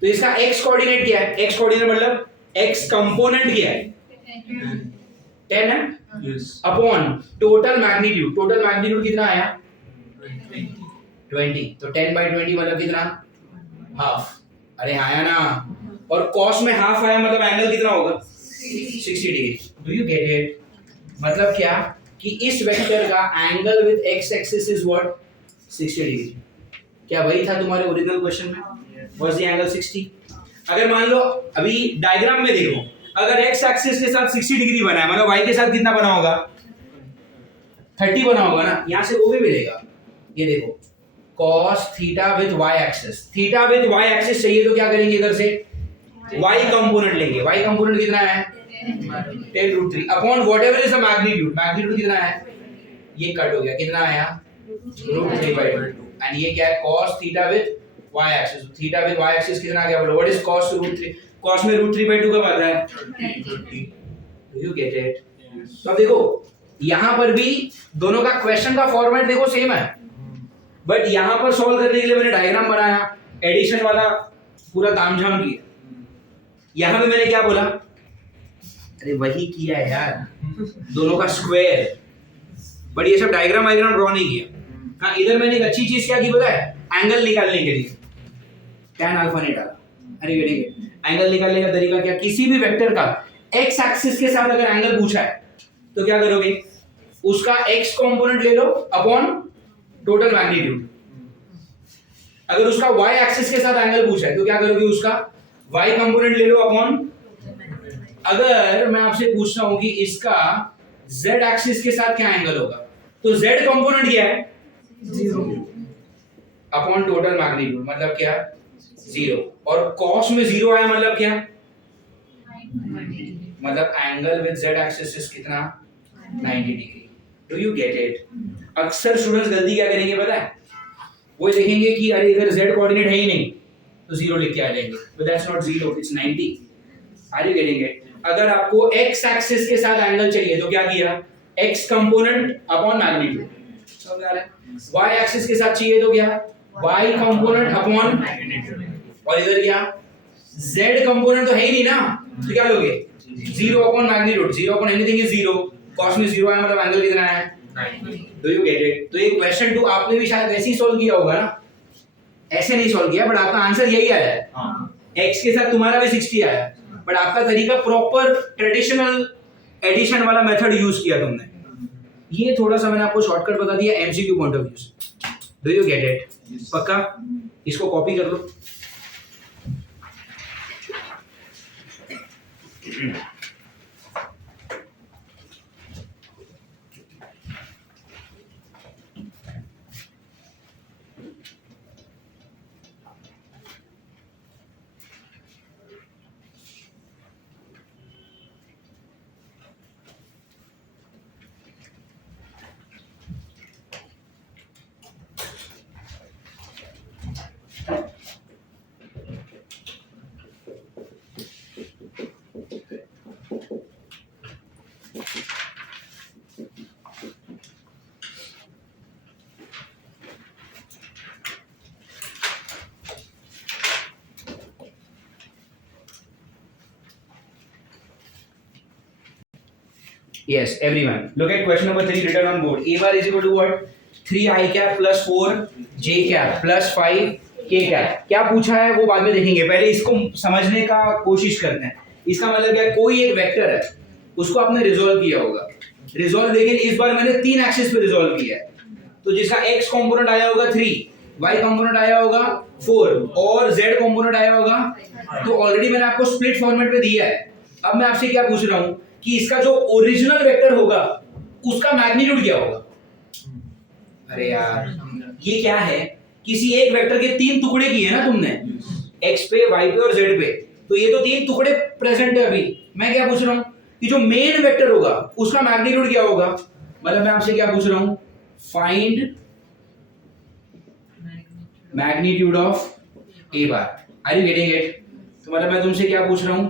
तो इसका x कोऑर्डिनेट क्या है? x कोऑर्डिनेट मतलब x कंपोनेंट क्या है? 10 है upon total magnitude. Total magnitude कितना आया? 20। तो 10/20 मतलब कितना? हाफ। अरे आया ना। और cos में हाफ आया मतलब एंगल कितना होगा? 60 degree. Do you get it? मतलब क्या कि इस वेक्टर का angle with x axis is what? 60 degree. क्या वही था तुम्हारे ओरिजिनल क्वेश्चन में? Was the angle 60? अगर मान लो अभी डायग्राम में देखो, अगर x एक्सिस के साथ 60 डिग्री बना है मतलब y के साथ कितना बना होगा? 30 बना होगा ना। यहां से वो भी मिलेगा। ये देखो cos theta with y axis. Theta with y axis चाहिए तो क्या करेंगे? इधर से y कंपोनेंट लेंगे। y कंपोनेंट कितना है? 10√3 upon whatever is the magnitude. Magnitude कितना है? ये कट हो गया, कितना आया? √3/2। एंड ये क्या है? cos theta with y axis. Theta with y axis कितना आ गया? बोलो व्हाट इज cos √3? cos में √3/2 कब आता है? 30। Do you get it? तो अब देखो यहां पर भी दोनों का क्वेश्चन का फॉर्मेट देखो सेम है, बट यहां पर सॉल्व करने के लिए मैंने डायग्राम बनाया, एडिशन वाला पूरा तामझाम किया। यहां पे मैंने क्या बोला? अरे वही किया है यार, दोनों का स्क्वायर, बट ये सब डायग्राम वायग्राम ड्रॉ नहीं किया। हाँ इधर मैंने एक अच्छी चीज क्या की पता है? एंगल निकालने के लिए tan अल्फा नहीं डाला। अरे वेरी गुड। एंगल निकालने का तरीका क्या? किसी भी वेक्टर का x एक्सिस के साथ अगर एंगल पूछा है तो क्या करोगे? उसका x कंपोनेंट ले लो अपॉन टोटल मैग्नीट्यूड। अगर उसका y एक्सिस के साथ एंगल पूछा है तो क्या करोगे? उसका y कंपोनेंट ले लो अपॉन। अगर मैं आपसे पूछता हूं कि इसका z एक्सिस के साथ क्या एंगल होगा तो z कंपोनेंट क्या है? 0 अपॉन टोटल मैग्नीट्यूड मतलब क्या? 0। और cos में 0 आया मतलब क्या? मतलब angle with z axis is कितना? 90 degree. Do you get it? अक्सर स्टूडेंट्स गलती क्या करेंगे पता है? वो देखेंगे कि अरे इधर z कोऑर्डिनेट है ही नहीं तो 0 लिख के आ जाएंगे, but that's not 0, it's 90। Are you getting it? अगर आपको x एक्सिस के साथ एंगल चाहिए तो क्या किया? x component upon magnitude. समझ आ रहा है? y एक्सिस के साथ चाहिए तो क्या? y component upon magnitude. और इधर क्या? z कंपोनेंट तो है ही नहीं ना, तो क्या लोगे? 0 upon magnitude. 0 upon anything is 0। cos में 0 आया मतलब एंगल कितना है? 90। Do you get it? तो ये क्वेश्चन 2 आपने भी शायद वैसे ही सॉल्व किया होगा ना, ऐसे नहीं सॉल्व किया, बट आपका आंसर यही आया है। x के साथ तुम्हारा भी 60 आया, बट आपका तरीका प्रॉपर ट्रेडिशनल एडिशन वाला मेथड यूज किया तुमने। ये थोड़ा सा मैंने आपको शॉर्टकट बता दिया एमसीक्यू पॉइंट ऑफ व्यू से। Do you get it? पक्का? इसको कॉपी कर लो। Yes, everyone. Look at question number 3 written on board. A bar is equal to what? 3i cap plus 4j cap plus 5k cap. क्या पूछा है वो बाद में देखेंगे, पहले इसको समझने का कोशिश करते हैं. इसका मतलब क्या है, कोई एक वेक्टर है, उसको आपने रिजॉल्व किया होगा. रिजॉल्व, लेकिन इस बार मैंने 3 एक्सिस पे रिजॉल्व किया है. तो जिसका x कंपोनेंट आया होगा 3, y कंपोनेंट आया होगा 4 और z कंपोनेंट आया होगा. तो ऑलरेडी मैंने आपको स्प्लिट फॉर्मेट में दिया है. अब मैं आपसे क्या पूछ रहा हूं कि इसका जो ओरिजिनल वेक्टर होगा उसका मैग्नीट्यूड क्या होगा. अरे यार, ये क्या है, किसी एक वेक्टर के 3 टुकड़े किए ना तुमने, x पे, y पे और z पे. तो ये तो 3 टुकड़े प्रेजेंट है अभी. मैं क्या पूछ रहा हूं कि जो मेन वेक्टर होगा उसका मैग्नीट्यूड क्या होगा. मतलब मैं आपसे क्या पूछ रहा हूं, find magnitude of a bar. Are you getting it. तो मतलब मैं तुमसे क्या पूछ रहा हूं,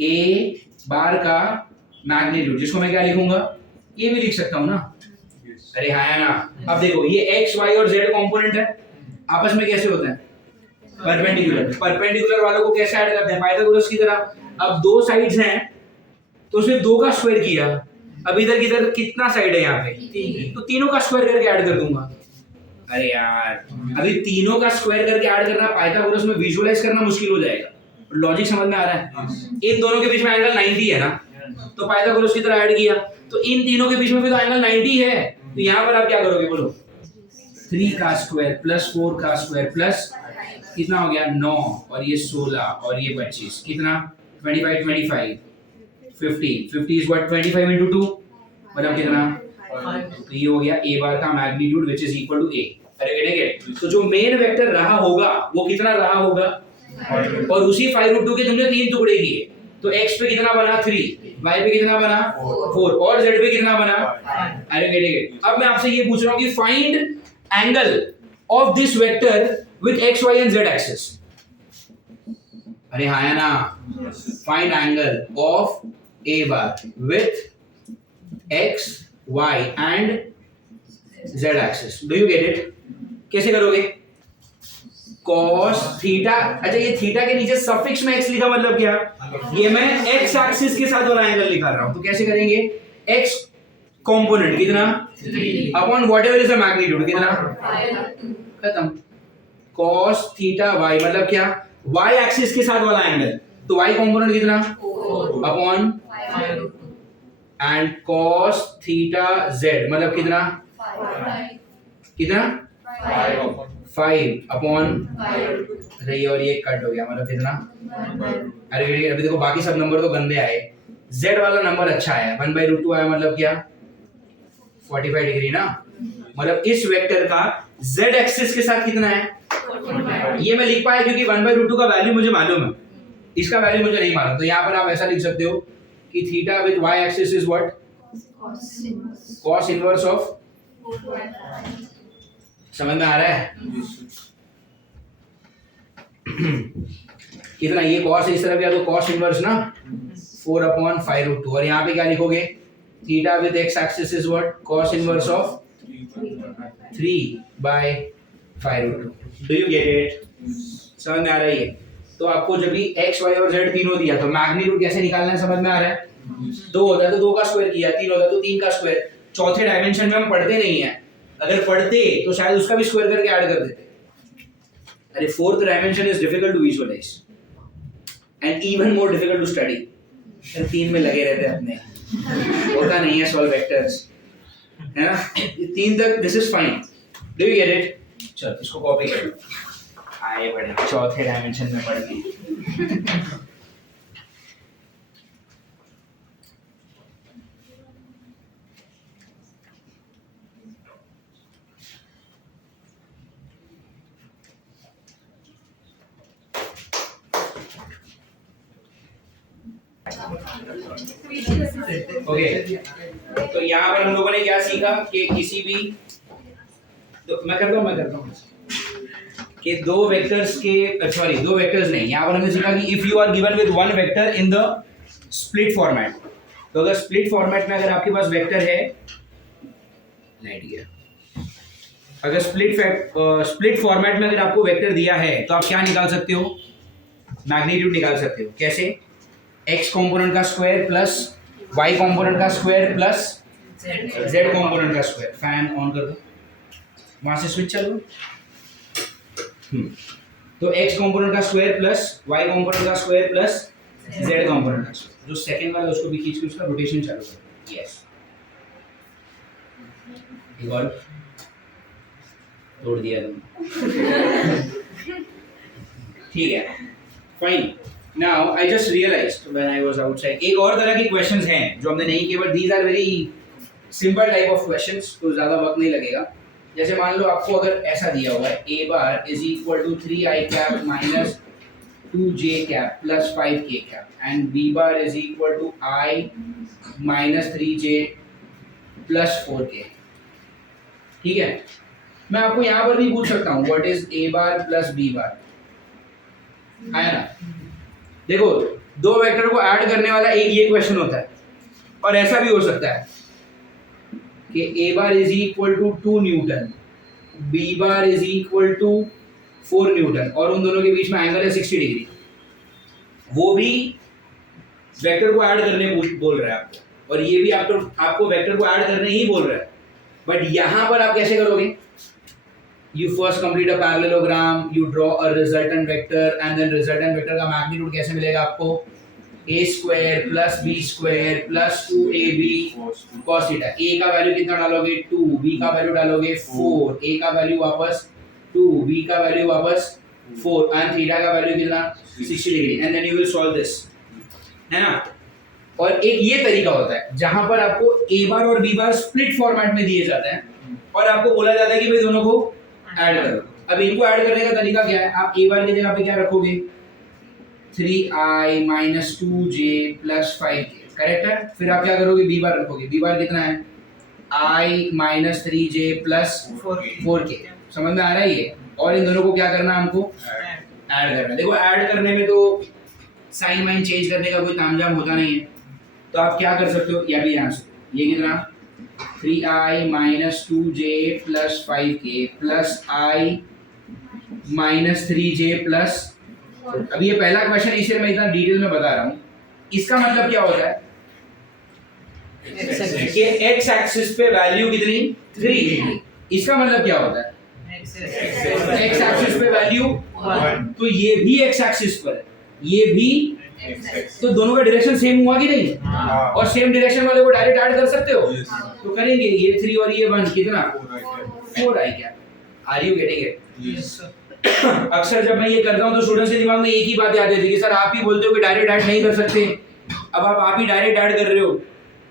a बार का मैग्नीट्यूड, जिसको मैं क्या लिखूंगा, ये भी लिख सकता हूं ना. अरे हाँ या ना. अब देखो, ये x y और z कंपोनेंट है, आपस में कैसे होते हैं, परपेंडिकुलर. परपेंडिकुलर वालों को कैसे ऐड करते हैं, पाइथागोरस की तरह. अब दो साइड्स हैं तो उसने 2 का स्क्वायर किया. अब इधर किधर कितना साइड है यहाँ पे, तो तीनों का स्क्वायर करके ऐड कर दूंगा. अरे यार, अभी तीनों का स्क्वायर करके ऐड करना पाइथागोरस में विजुअलाइज करना मुश्किल हो जाएगा. लॉजिक समझ में आ रहा है. इन दोनों के बीच में एंगल 90 है ना, तो पाइथागोरस की तरह ऐड किया. तो इन तीनों के बीच में भी तो एंगल 90 है. तो यहाँ पर आप क्या करोगे, बोलो. 3 का स्क्वायर प्लस 4 का स्क्वायर प्लस कितना हो गया, 9 और ये 16 और ये 25, कितना 25 25 50. 50 इज व्हाट, 25 into 2 मतलब कितना. तो ये हो गया a बार का magnitude which is equal to a. अरे गेट. तो जो मेन वेक्टर रहा होगा वो कितना रहा होगा, और उसी 5√2 के तुमने 3 टुकड़े किए. तो x पे कितना बना 3, y पे कितना बना 4 और z पे कितना बना. अरे गेट. अब मैं आपसे ये पूछ रहा हूँ कि find angle of this vector with x y and z axis. अरे हाँ या ना. Find angle of a bar with x y and z axis. Do you get it. कैसे करोगे, cos थीटा. अच्छा, ये थीटा के नीचे सफिक्स में x लिखा मतलब क्या, ये मैं x एक्सिस के साथ वाला एंगल लिखा रहा हूं. तो कैसे करेंगे, x कंपोनेंट कितना upon whatever is the magnitude कितना, खत्म. cos थीटा y मतलब क्या, y एक्सिस के साथ वाला एंगल. तो y कंपोनेंट कितना upon and cos theta z मतलब कितना, कितना 5 अपॉन. अरे और ये कट हो गया मतलब कितना. अरे अभी देखो, बाकी सब नंबर तो गंदे आए, z वाला नंबर अच्छा आया, 1/√2 आया मतलब क्या 45 डिग्री ना. मतलब इस वेक्टर का z एक्सिस के साथ कितना है, ये मैं लिख पाया क्योंकि 1/√2 का वैल्यू मुझे मालूम है, इसका वैल्यू मुझे नहीं मालूम. तो यहाँ पर आप ऐसा लिख सकते हो कि theta with y axis is what, cos inverse of. समझ में आ रहा है कितना, ये cos इस तरफ गया तो cos इनवर्स ना 4/5√2. और यहाँ पे क्या लिखोगे, theta with x axis is what, cos inverse of 3/5√2. Do you get it. समझ में आ रहा है ये. तो आपको जब भी x y और z तीनों दिया तो मैग्नीट्यूड कैसे निकालना है समझ में आ रहा है. 2 होता है तो 2 का स्क्वायर किया, 3 होता है तो 3 का स्क्वायर. चौथे डायमेंशन में हम पढ़ते नहीं है, अगर पढ़ते तो शायद उसका भी स्क्वायर करके ऐड कर देते. अरे fourth dimension is difficult to visualise and even more difficult to study. 3 में लगे रहते अपने, होता नहीं है सॉल्व वेक्टर्स, है ना. 3 तक this is fine. Do you get it. चल इसको कॉपी कर लो, आए बड़े चौथे डायमेंशन में पढ़ने. ओके, तो यहाँ पर हम लोगों ने क्या सीखा कि किसी भी, तो मैं करता हूँ कि दो वेक्टर्स नहीं, यहाँ पर हमने सीखा कि if you are given with one vector in the split format. तो अगर स्प्लिट फॉर्मेट में अगर आपके पास वेक्टर है, अगर स्प्लिट फॉर्मेट में अगर आपको वेक्टर दिया है तो आप क्या निकाल सकते हो, मैग्नीट्यूड निकाल सकते हो. कैसे, x कंपोनेंट का स्क्वायर प्लस y कंपोनेंट का स्क्वायर प्लस z कंपोनेंट का स्क्वायर। फैन ऑन कर दो, वहां से स्विच चलो। तो x कंपोनेंट का स्क्वायर प्लस y कंपोनेंट का स्क्वायर प्लस z कंपोनेंट का स्क्वायर। जो सेकंड वाला उसको भी खींच के उसका रोटेशन चालू करो। यस, एक और तोड़ दिया तुमने। ठीक है, fine. Now I just realized when I was outside, एक और तरह के क्वेश्चंस हैं जो हमने नहीं किए, but these are very simple type of questions, तो ज्यादा वक्त नहीं लगेगा। जैसे मान लो आपको अगर ऐसा दिया हुआ है a bar is equal to 3i cap minus 2j cap plus 5k cap and b bar is equal to i minus 3j plus 4k। ठीक है, मैं आपको यहाँ पर भी पूछ सकता हूँ what is a bar plus b बार, है ना। देखो, दो वेक्टर को ऐड करने वाला एक ये क्वेश्चन होता है, और ऐसा भी हो सकता है कि a bar is equal to 2 newton, b bar is equal to 4 newton, और उन दोनों के बीच में एंगल है 60 डिग्री। वो भी वेक्टर को ऐड करने बोल रहा है आपको, और ये भी आपको वेक्टर को ऐड करने ही बोल रहा है। बट यहाँ पर आप कैसे करोगे? You first complete a parallelogram, you draw a resultant vector, and then resultant vector का मैग्नीट्यूड कैसे मिलेगा आपको? a square plus b square plus 2ab cos theta. a का वैल्यू कितना डालोगे? 2, b का वैल्यू डालोगे 4, a का वैल्यू वापस 2, b का वैल्यू वापस 4, and थीटा का वैल्यू कितना? 60 degree, and then you will solve this, है ना। और एक ये तरीका होता है जहां पर आपको a बार और b बार स्प्लिट फॉर्मेट में दिए जाते हैं, और आपको बोला जाता है कि भाई दोनों को ऐड करो। अब इनको ऐड करने का तरीका क्या है? आप a बार की जगह पे क्या रखोगे? 3i minus 2j plus 5k, correct है। फिर आप क्या करोगे? b बार रखोगे। b बार कितना है? i minus 3j plus 4k। समझ में आ रहा है ये? और इन दोनों को क्या करना है हमको? ऐड करना। देखो, ऐड करने में तो साइन वाइन चेंज करने का कोई तामझाम होता नहीं है, तो आप क्या कर सकते हो? या भी यहाँ से ये कितना? 3i minus 2j plus 5k plus i minus 3j plus. अब ये पहला क्वेश्चन, इसे मैं इतना डिटेल में बता रहा हूँ। इसका मतलब क्या होता है कि x एक्सिस पे वैल्यू कितनी? 3। इसका मतलब क्या होता है? x एक्सिस पे वैल्यू 1। तो ये भी x एक्सिस पर है, ये भी, तो दोनों का डायरेक्शन सेम हुआ कि नहीं? और सेम डायरेक्शन वाले को डायरेक्ट ऐड कर सकते हो, तो करेंगे। ये 3 और ये 1 कितना? 4i क्या? Are you getting it? अक्सर जब मैं ये करता हूँ तो स्टूडेंट्स के दिमाग में एक ही बात याद आती है कि सर आप ही बोलते हो कि डायरेक्ट ऐड नहीं कर सकते, अब आप ही डायरेक्ट ऐड कर रहे हो।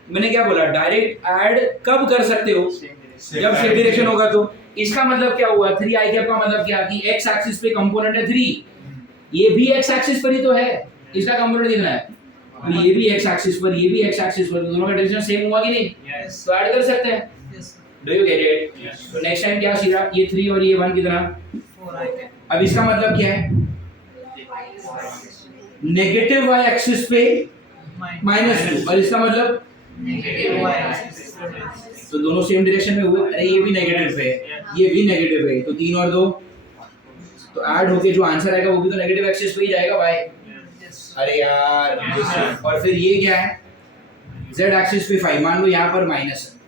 मैंने क्या बोला? डायरेक्ट ऐड कब कर सकते हो? जब सेम डायरेक्शन होगा। तो इसका मतलब क्या हुआ? 3i कैप का मतलब क्या कि x एक्सिस पे कंपोनेंट है 3, ये भी x एक्सिस पर ही तो है, इसका कंपोनेंट कितना है? ये भी x एक्सिस पर, ये भी x एक्सिस पर, दोनों का डायरेक्शन सेम हुआ कि नहीं? तो ऐड कर सकते हैं। Do you get it? तो नेक्स्ट टाइम क्या सीखा? ये 3 और ये 1 कितना? 4i। अब इसका मतलब क्या है? नेगेटिव y एक्सिस पे -2, और इसका मतलब नेगेटिव y एक्सिस। तो दोनों सेम डायरेक्शन में हुए। अरे ये भी नेगेटिव पे, ये भी नेगेटिव है, तो 3 और 2 तो ऐड होके जो आंसर आएगा वो भी तो नेगेटिव एक्सिस पे ही जाएगा भाई। अरे यार, और फिर ये क्या है? z एक्सिस पे 5, मान लो यहाँ पर माइनस है,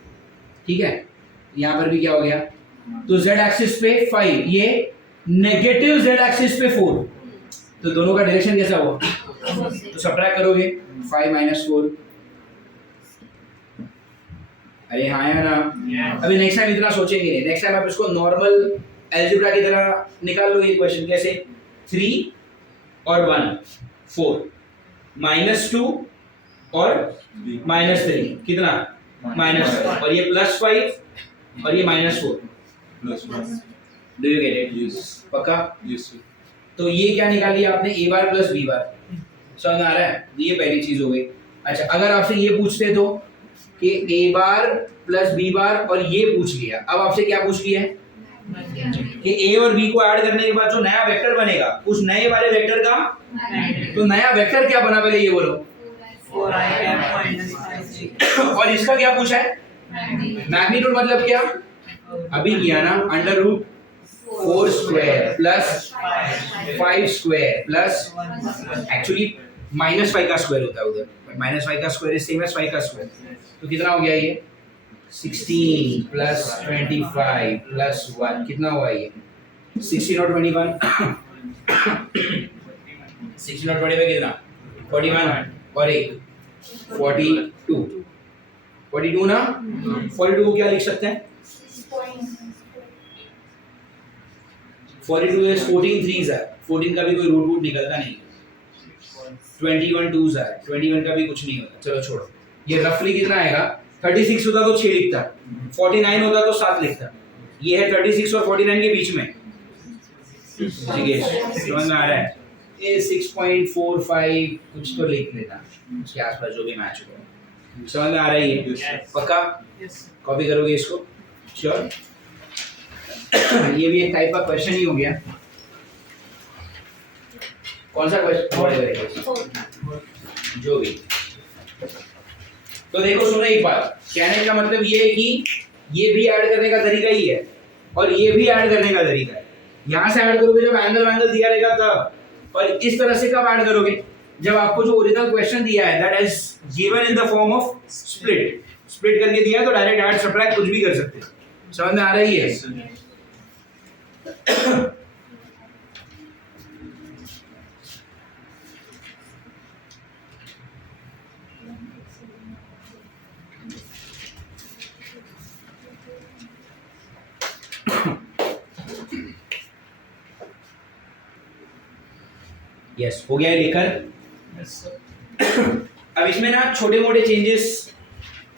ठीक है, यहाँ पर भी क्या हो गया? तो z एक्सिस पे 5, ये नेगेटिव z एक्सिस पे 4, तो दोनों का डायरेक्शन कैसा हुआ? तो सबट्रैक्ट करोगे 5 माइनस 4। अरे हाँ या ना? अभी नेक्स्ट टाइम इतना सोचेंगे नहीं, नेक्स्ट टाइम आप इसको नॉर्मल अलजेब्रा की तरह निकाल लो। ये क्वेश्चन कैसे? 3 और 1 4, -2 और -3 कितना? -5, और ये +5 और ये -4 डू यू गेट इट? पक्का? तो ये क्या निकाल लिया आपने? a बार प्लस b बार। समझ आ रहा है? ये पहली चीज हो गई। अच्छा, अगर आपसे ये पूछते तो कि a बार प्लस b बार, और ये पूछ लिया, अब आपसे क्या पूछ लिया है कि a और b को ऐड करने के बाद जो नया वेक्टर बनेगा उस नए वाले वेक्टर का, तो नया वेक्टर क्या बना पहले ये बोलो? 4i और इसका क्या पूछा है? मैग्नीट्यूड मतलब क्या? अभी किया ना, √4 square plus 5 square plus, actually -5 का स्क्वायर होता है उधर, -5 का स्क्वायर इज सेम एज 5 का स्क्वायर। तो कितना हो गया ये 16 प्लस 25 प्लस 1 कितना हुआ ये 16 और 21 16 और 25 कितना 41 और एक 42 ना 42 को क्या लिख सकते हैं 42 is 14 threes है 14 का भी कोई रूट निकलता नहीं 21 twos है 21 का भी कुछ नहीं होता। चलो छोड़ो ये रफली कितना आएगा 36 होता तो 6 लिखता 49 होता तो 7 लिखता ये है 36 और 49 के बीच में ठीक है समझ में आ रहा है ये 6.45 कुछ तो लिख लेता उसके आसपास जो भी मैच हो समझ में आ रहा है ये पक्का कॉपी करोगे इसको श्योर ये भी एक टाइप का क्वेश्चन ही हो गया कौन सा क्वेश्चन जो भी तो देखो सुनो एक बात कहने का मतलब ये है कि ये भी ऐड करने का तरीका ही है और ये भी ऐड करने का तरीका है यहाँ से ऐड करोगे जब एंगल दिया रहेगा तब और इस तरह से कब ऐड करोगे जब आपको जो ओरिजिनल क्वेश्चन दिया है that is given in the form of split करके दिया है तो डायरेक्ट ऐड सब्ट्रैक्ट कुछ भी कर सकते हैं समझ में आ रही है यस हो गया है लेकर अब इसमें ना छोटे मोटे changes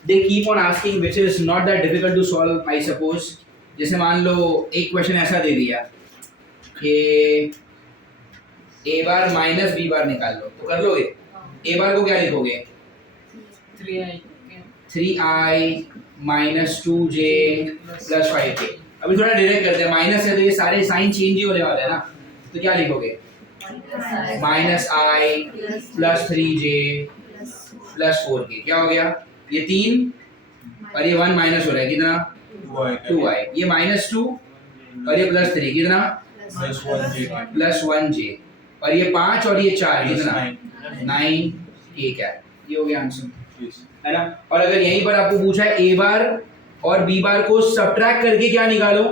they keep on asking which is not that difficult to solve I suppose जैसे मान लो एक क्वेश्चन ऐसा दे दिया कि a बार माइनस b बार निकाल लो तो कर लोगे a बार को क्या लिखोगे 3i minus 2j plus 5k अभी थोड़ा डायरेक्ट करते हैं माइनस है तो ये सारे साइन चेंज ही होने वाले हैं ना तो क्या लिखोगे minus i plus 3j plus 4k क्या हो गया ये 3 और ये 1 माइनस हो रहा है कितना 2i ये -2 और ये +3 कितना प्लस 1j और ये 5 और ये 4 कितना 9k क्या ये हो गया आंसर है ना और अगर यहीं पर आपको पूछा है a बार और b बार को सब्ट्रैक्ट करके क्या निकालो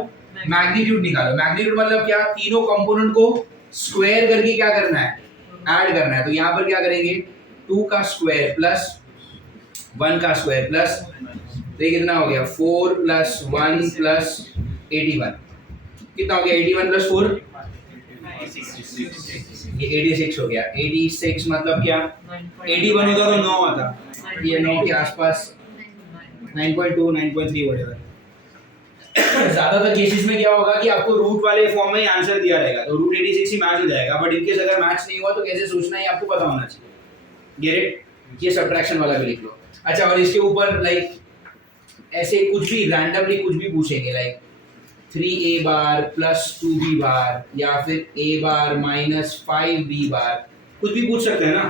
मैग्नीट्यूड निकालो मैग्नीट्यूड मतलब क्या तीनों कंपोनेंट को स्क्वायर करके क्या करना है ऐड करना है तो यहाँ पर क्या करेंगे 2 का स्क्वायर प्लस 1 का स्क्वायर प्लस तो ये कितना हो गया 4 प्लस 1 प्लस 81 कितना हो गया 81 प्लस 4 ये 86 हो गया 86 मतलब क्या 81 होता तो 9 आता ये 9 के आसपास 9.2 9.3 whatever ज्यादातर केसेस में क्या होगा कि आपको रूट वाले फॉर्म में ही आंसर दिया रहेगा तो रूट 86 ही मैच हो जाएगा बट इनकेस अगर मैच नहीं हुआ तो कैसे सोचना है आपको पता होना चाहिए गेट इट ये सब्ट्रैक्शन वाला भी लिख लो अच्छा और इसके ऊपर लाइक ऐसे कुछ भी रैंडमली कुछ भी पूछेंगे like 3a bar plus 2b बार या फिर a बार माइनस 5b बार कुछ भी पूछ सकते हैं ना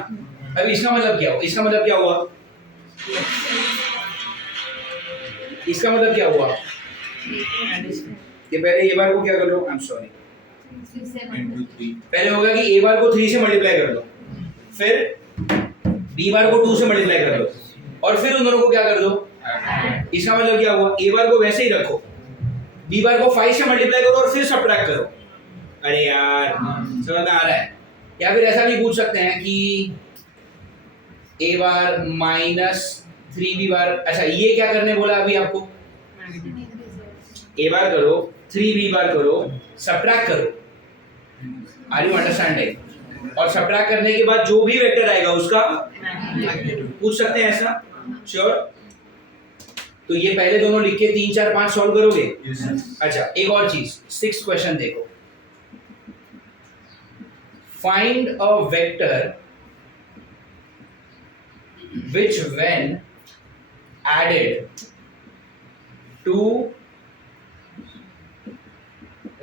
अब इसका मतलब क्या हुआ इसका मतलब क्या हुआ इसका मतलब क्या हुआ ये पहले a बार को क्या कर लो आई एम सॉरी पहले होगा कि a बार को 3 से मल्टीप्लाई कर लो फिर b बार को 2 से मल्टीप्लाई कर लो और फिर उन दोनों को क्या कर दो इसका मतलब क्या हुआ a बार को वैसे ही रखो b बार को 5 से मल्टीप्लाई करो और फिर सब्ट्रैक्ट करो अरे यार समझ में आ रहा है या फिर ऐसा भी पूछ सकते हैं कि a बार माइनस 3b बार अच्छा ये क्या करने बोला अभी आपको a बार करो 3b बार करो सब्ट्रैक्ट करो आर यू अंडरस्टैंडिंग और सब्ट्रैक्ट करने के बाद जो भी वेक्टर आएगा उसका पूछ सकते हैं ऐसा श्योर तो ये पहले दोनों लिख के 3 4 5 सॉल्व करोगे अच्छा एक और चीज 6th क्वेश्चन देखो find a vector which when added to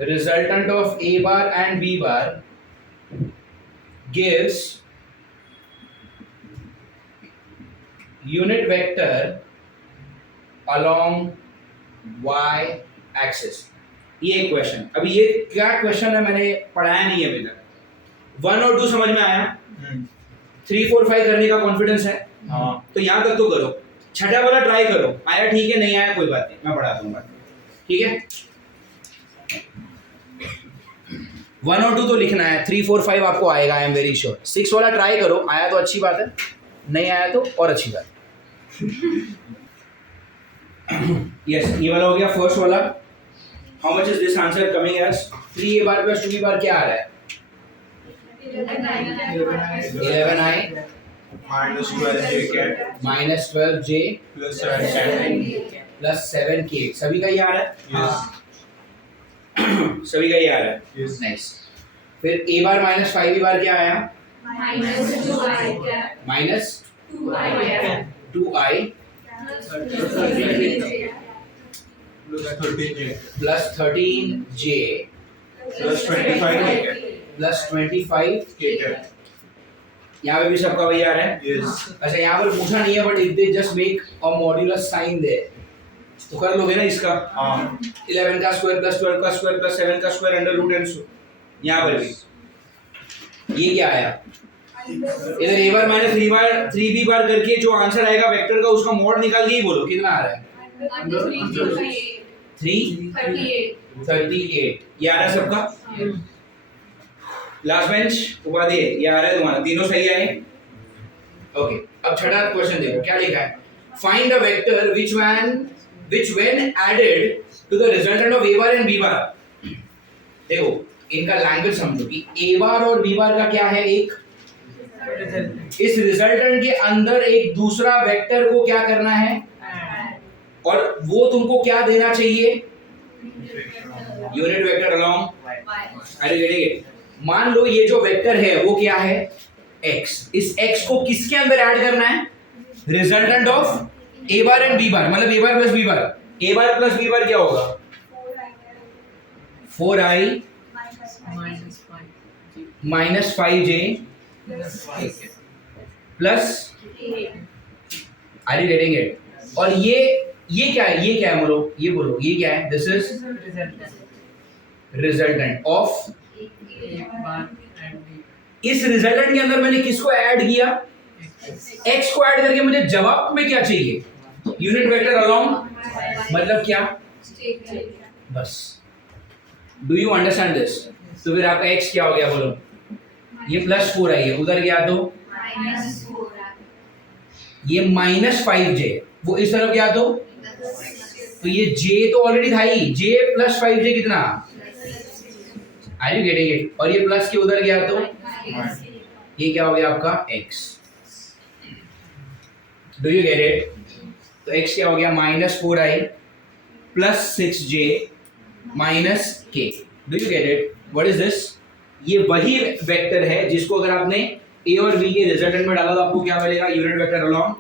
resultant of a bar and b bar gives unit vector along y axis ये एक क्वेश्चन अभी ये क्या क्वेश्चन है मैंने पढ़ाया नहीं है अभी तक 1 और 2 समझ में आया 3 4 5 करने का कॉन्फिडेंस है? तो यहाँ तक तो करो, छठा वाला ट्राई करो, आया ठीक है, नहीं आया कोई बात नहीं, मैं पढ़ा दूंगा, ठीक है। 1 और 2 तो लिखना है, 3 4 5 आपको आएगा, आई एम वेरी श्योर। 6 वाला ट्राई करो, आया तो अच्छी बात है, नहीं आया तो और अच्छी बात। यस, ये वाला हो गया फर्स्ट वाला। How much is this answer coming as? 3a bar plus 2b bar क्या आ रहा है? 11i minus 12j minus 12j plus 7k plus 7k, सभी का ही आ रहा है? सभी का ही आ रहा है, yes नाइस। फिर a बार माइनस 5b बार क्या आया? Minus 2i plus 13j plus 13j plus 25k plus 25 यहाँ पे भी सबका वही आ रहा है। yes अच्छा, यहाँ पर पूछा नहीं है, but if they just make a modulus sign there तो कर लोगे ना इसका। 11 का स्क्वायर प्लस 12 का स्क्वायर प्लस 7 का square under root and so. यहाँ पर भी ये क्या आया? इधर a बार माइनस 3b बार करके जो आंसर आएगा वेक्टर का, उसका मॉड निकाल के ही बोलो कितना आ रहा है? 338। ये आ रहा है सबका? लास्ट बेंच उपाधि ये आ रहा है तुम्हारा, तीनों सही आए? ओके, अब छठा क्वेश्चन देखो क्या लिखा है। Find the vector which when added to the resultant of a bar and b bar। देखो इनका लैंग्वेज समझो कि a बार और b बार का क्या है, एक इस रिजल्टेंट के अंदर एक दूसरा वेक्टर को क्या करना है, और वो तुमको क्या देना चाहिए? यूनिट वेक्टर अलोंग, अरे गेटिंग। मान लो ये जो वेक्टर है वो क्या है? x। इस x को किसके अंदर ऐड करना है? Resultant of a bar and b bar, मतलब a bar plus b bar. a bar plus b bar क्या होगा? 4i minus 5j plus, are you getting it? और ये क्या है? ये क्या है बोलो, ये बोलो, ये क्या है? This is resultant of. इस रिजल्टेंट के अंदर मैंने किसको ऐड किया? x को ऐड करके मुझे जवाब में क्या चाहिए? यूनिट वेक्टर अलोंग, मतलब क्या? बस, डू यू अंडरस्टैंड दिस? तो फिर आपका x क्या हो गया बोलो? ये प्लस 4 आई है, उधर गया तो ये माइनस 5j, वो इस तरफ गया तो ये j तो ऑलरेडी था ही, j प्लस 5j कितना? Are you getting it? और ये प्लस के उधर गया तो ये क्या हो गया आपका? x। Do you get it? तो x क्या हो गया? Minus 4i plus 6j minus k। Do you get it? What is this? ये वही वेक्टर है जिसको अगर आपने a और b के रिजल्टेंट में डाला तो आपको क्या मिलेगा? Unit vector along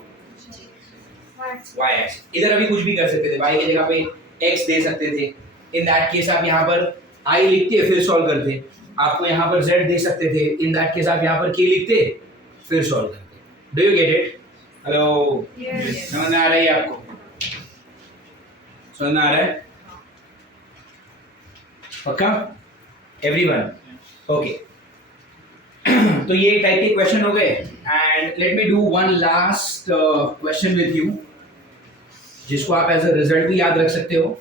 y x. इधर अभी कुछ भी कर सकते थे, y की जगह पे x दे सकते थे। इन दैट केस आप यहाँ पर i लिखते फिर सॉल्व करते। आपको यहाँ पर z दे सकते थे, इन दैट केस आप यहाँ पर k लिखते फिर सॉल्व करते। Do you get it? Hello, समझ में आ रही है आपको? समझ में आ रहा है पक्का? Everyone okay. तो ये टाइप के क्वेश्चन हो गए, and let me do one last question with you, जिसको आप एज अ रिजल्ट भी याद रख सकते हो।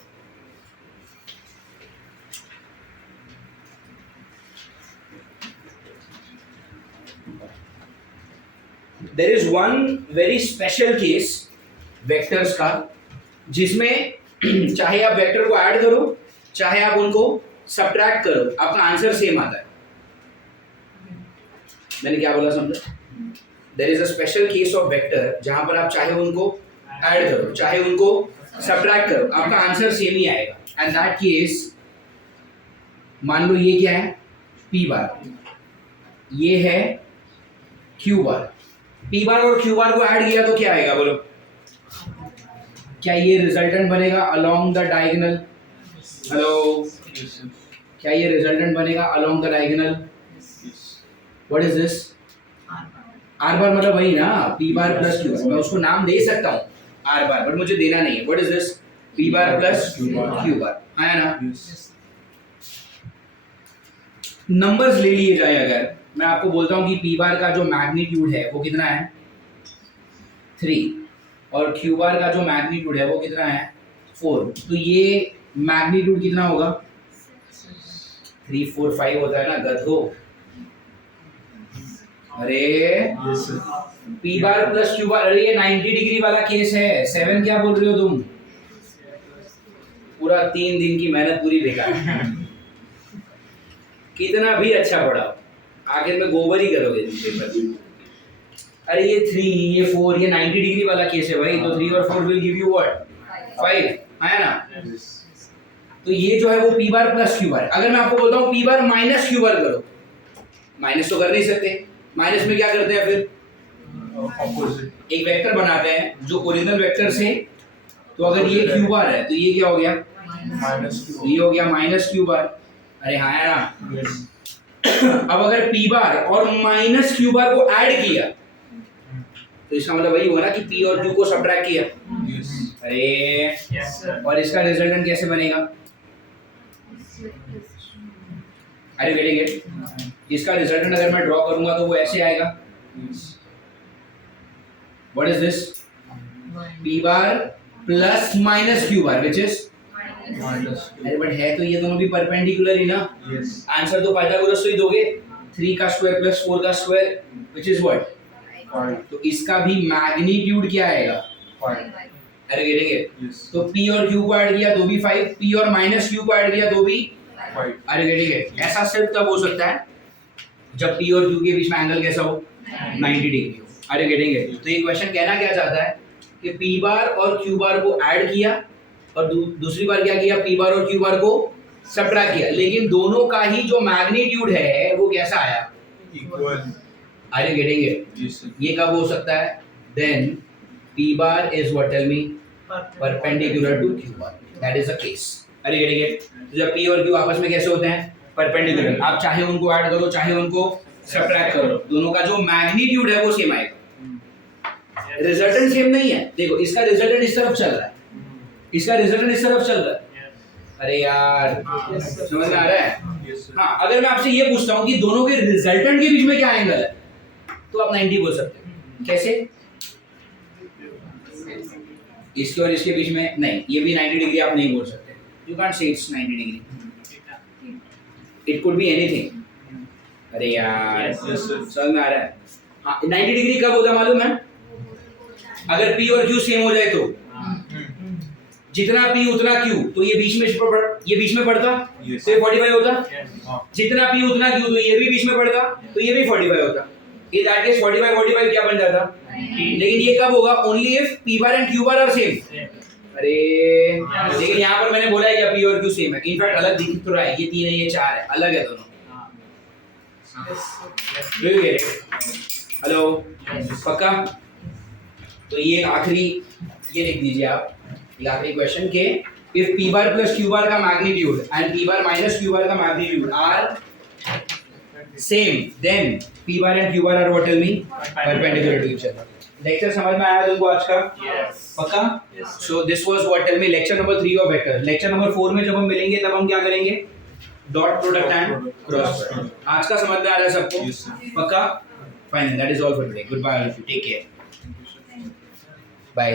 There is one very special case vectors का, जिसमें चाहे आप वेक्टर को ऐड करो चाहे आप उनको सब्ट्रैक्ट करो, आपका आंसर सेम आता है। मैंने क्या बोला समझा? There is a special case of vector जहां पर आप चाहे उनको ऐड करो चाहे उनको सब्ट्रैक्ट करो, आपका आंसर सेम ही आएगा। एंड दैट केस, मान लो ये क्या है? p बार, ये है q बार। p बार और q बार को ऐड किया तो क्या आएगा बोलो? क्या ये रिजल्टेंट बनेगा अलोंग द डायगोनल? हेलो, क्या ये रिजल्टेंट बनेगा along the diagonal? What is this? Are बार मतलब वही ना, p बार प्लस q बार। मैं उसको नाम दे सकता हूँ आर बार, बट मुझे देना नहीं है। What is this? p bar plus q बार, आया ना? नंबर्स ले लिए जाए अगर, मैं आपको बोलता हूँ कि पी बार का जो मैग्नीट्यूड है वो कितना है 3 और क्यू बार का जो मैग्नीट्यूड है वो कितना है 4, तो ये मैग्नीट्यूड कितना होगा 3 4 5 होता है ना गधो। अरे पी बार प्लस क्यू बार, अरे ये 90 डिग्री वाला केस है। 7 क्या बोल रहे हो तुम, पूरा 3 दिन की मेहनत पूरी बेकार। कितना भी अच्छा पढ़ाओ आखिर में गोबर ही करोगे तुम पेपर। अरे ये 3 ये 4 ये 90 डिग्री वाला केस है भाई, तो 3 और 4 विल गिव यू व्हाट 5 है ना। तो ये जो है वो पी बार प्लस क्यू बार। अगर मैं आपको बोलता हूँ P bar minus Q bar करो, माइनस तो कर नहीं सकते, माइनस में क्या करते हैं फिर ऑपोजिट एक वेक्टर बनाते हैं जो ओरिजिनल वेक्टर से, तो अगर ये क्यू बार है तो ये क्या हो गया माइनस तो ये हो गया माइनस क्यू बार। अरे हाँ है ना। अब अगर पी बार और माइनस क्यू बार को ऐड किया तो इसका मतलब वही होगा ना कि पी और क्यू को सब्ट्रैक्ट किया। अरे और इसका रिजल्टेंट कैसे बनेगा, अरे गेटिंग इट। इसका रिजल्टेंट अगर मैं ड्रॉ करूंगा तो वो ऐसे आएगा, what is this P bar plus minus Q bar which is minus अरे बट है तो ये दोनों भी परपेंडिकुलर ही ना। आंसर तो पाइथागोरस से ही दोगे, 3 का स्क्वायर प्लस 4 का स्क्वायर विच इज व्हाट 5 तो इसका भी मैग्नीट्यूड क्या आएगा 5 अरे गेटिंग इट। yes तो p और q को ऐड किया तो भी 5, p और माइनस q को ऐड किया तो भी 5 अरे गेटिंग इट। ऐसा सिर्फ तब हो सकता है जब p और q के बीच में एंगल कैसा हो 90 डिग्री हो। अरे गेटिंग इट। तो ये क्वेश्चन कहना क्या चाहता है कि p बार और q बार को ऐड किया और दूसरी बार क्या किया p बार और q बार को सब्ट्रैक्ट किया, लेकिन दोनों का ही जो मैग्नीट्यूड है वो कैसा आया इक्वल अरे गेटिंग इट। yes ये कब हो सकता है then p bar is what tell me perpendicular to q bar, that is the case. Are getting it. तो जब p और q आपस में कैसे होते हैं परपेंडिकुलर, आप चाहे उनको ऐड करो चाहे उनको सब्ट्रैक्ट करो, दोनों का जो मैग्नीट्यूड है वो सेम आएगा। रिजल्टेंट सेम नहीं है, देखो इसका रिजल्टेंट इस तरफ चल रहा है, इसका रिजल्टेंट इस तरफ चल रहा है। अरे यार समझ में आ रहा है। yes sir हाँ अगर मैं आपसे ये पूछता हूँ कि दोनों के रिजल्टेंट के बीच में क्या एंगल है तो आप 90 बोल सकते हो। कैसे, इसके और इसके बीच में नहीं, ये भी 90 डिग्री आप नहीं बोल सकते, you can't say it's 90 degree, it could be anything. अरे यार yes sir समझ में आ रहा है। हाँ 90 डिग्री कब होता है मालूम है, अगर p और q सेम हो जाए तो जितना p उतना q, तो ये बीच में पड़ता Yes. तो ये 45 होता, हाँ जितना p उतना q तो ये भी बीच में पड़ता तो ये भी 45 होता। ये दैट केस 45 क्या बन जाता, लेकिन ये कब होगा only if p bar and q bar are same. अरे लेकिन यहाँ पर मैंने बोला है कि p और q सेम है, इनफैक्ट अलग दिख तो रहा है, ये 3 है ये 4 है, अलग है दोनों। हेलो पक्का। तो ये आखिरी ये लिख दीजिए आप, ये आखिरी क्वेश्चन के if p bar plus q bar का magnitude and p bar minus q bar का magnitude are same then p bar and q bar are what tell me perpendicular to each other. Lecture समझ में आया तुमको आज का पक्का। So this was what tell me lecture number 3 of vector. Lecture number 4 में जब हम मिलेंगे तब हम क्या करेंगे dot product and cross product. आज का समझ में आ रहा है सबको Yes, sir. पक्का। Fine that is all for today, good bye, take care, bye.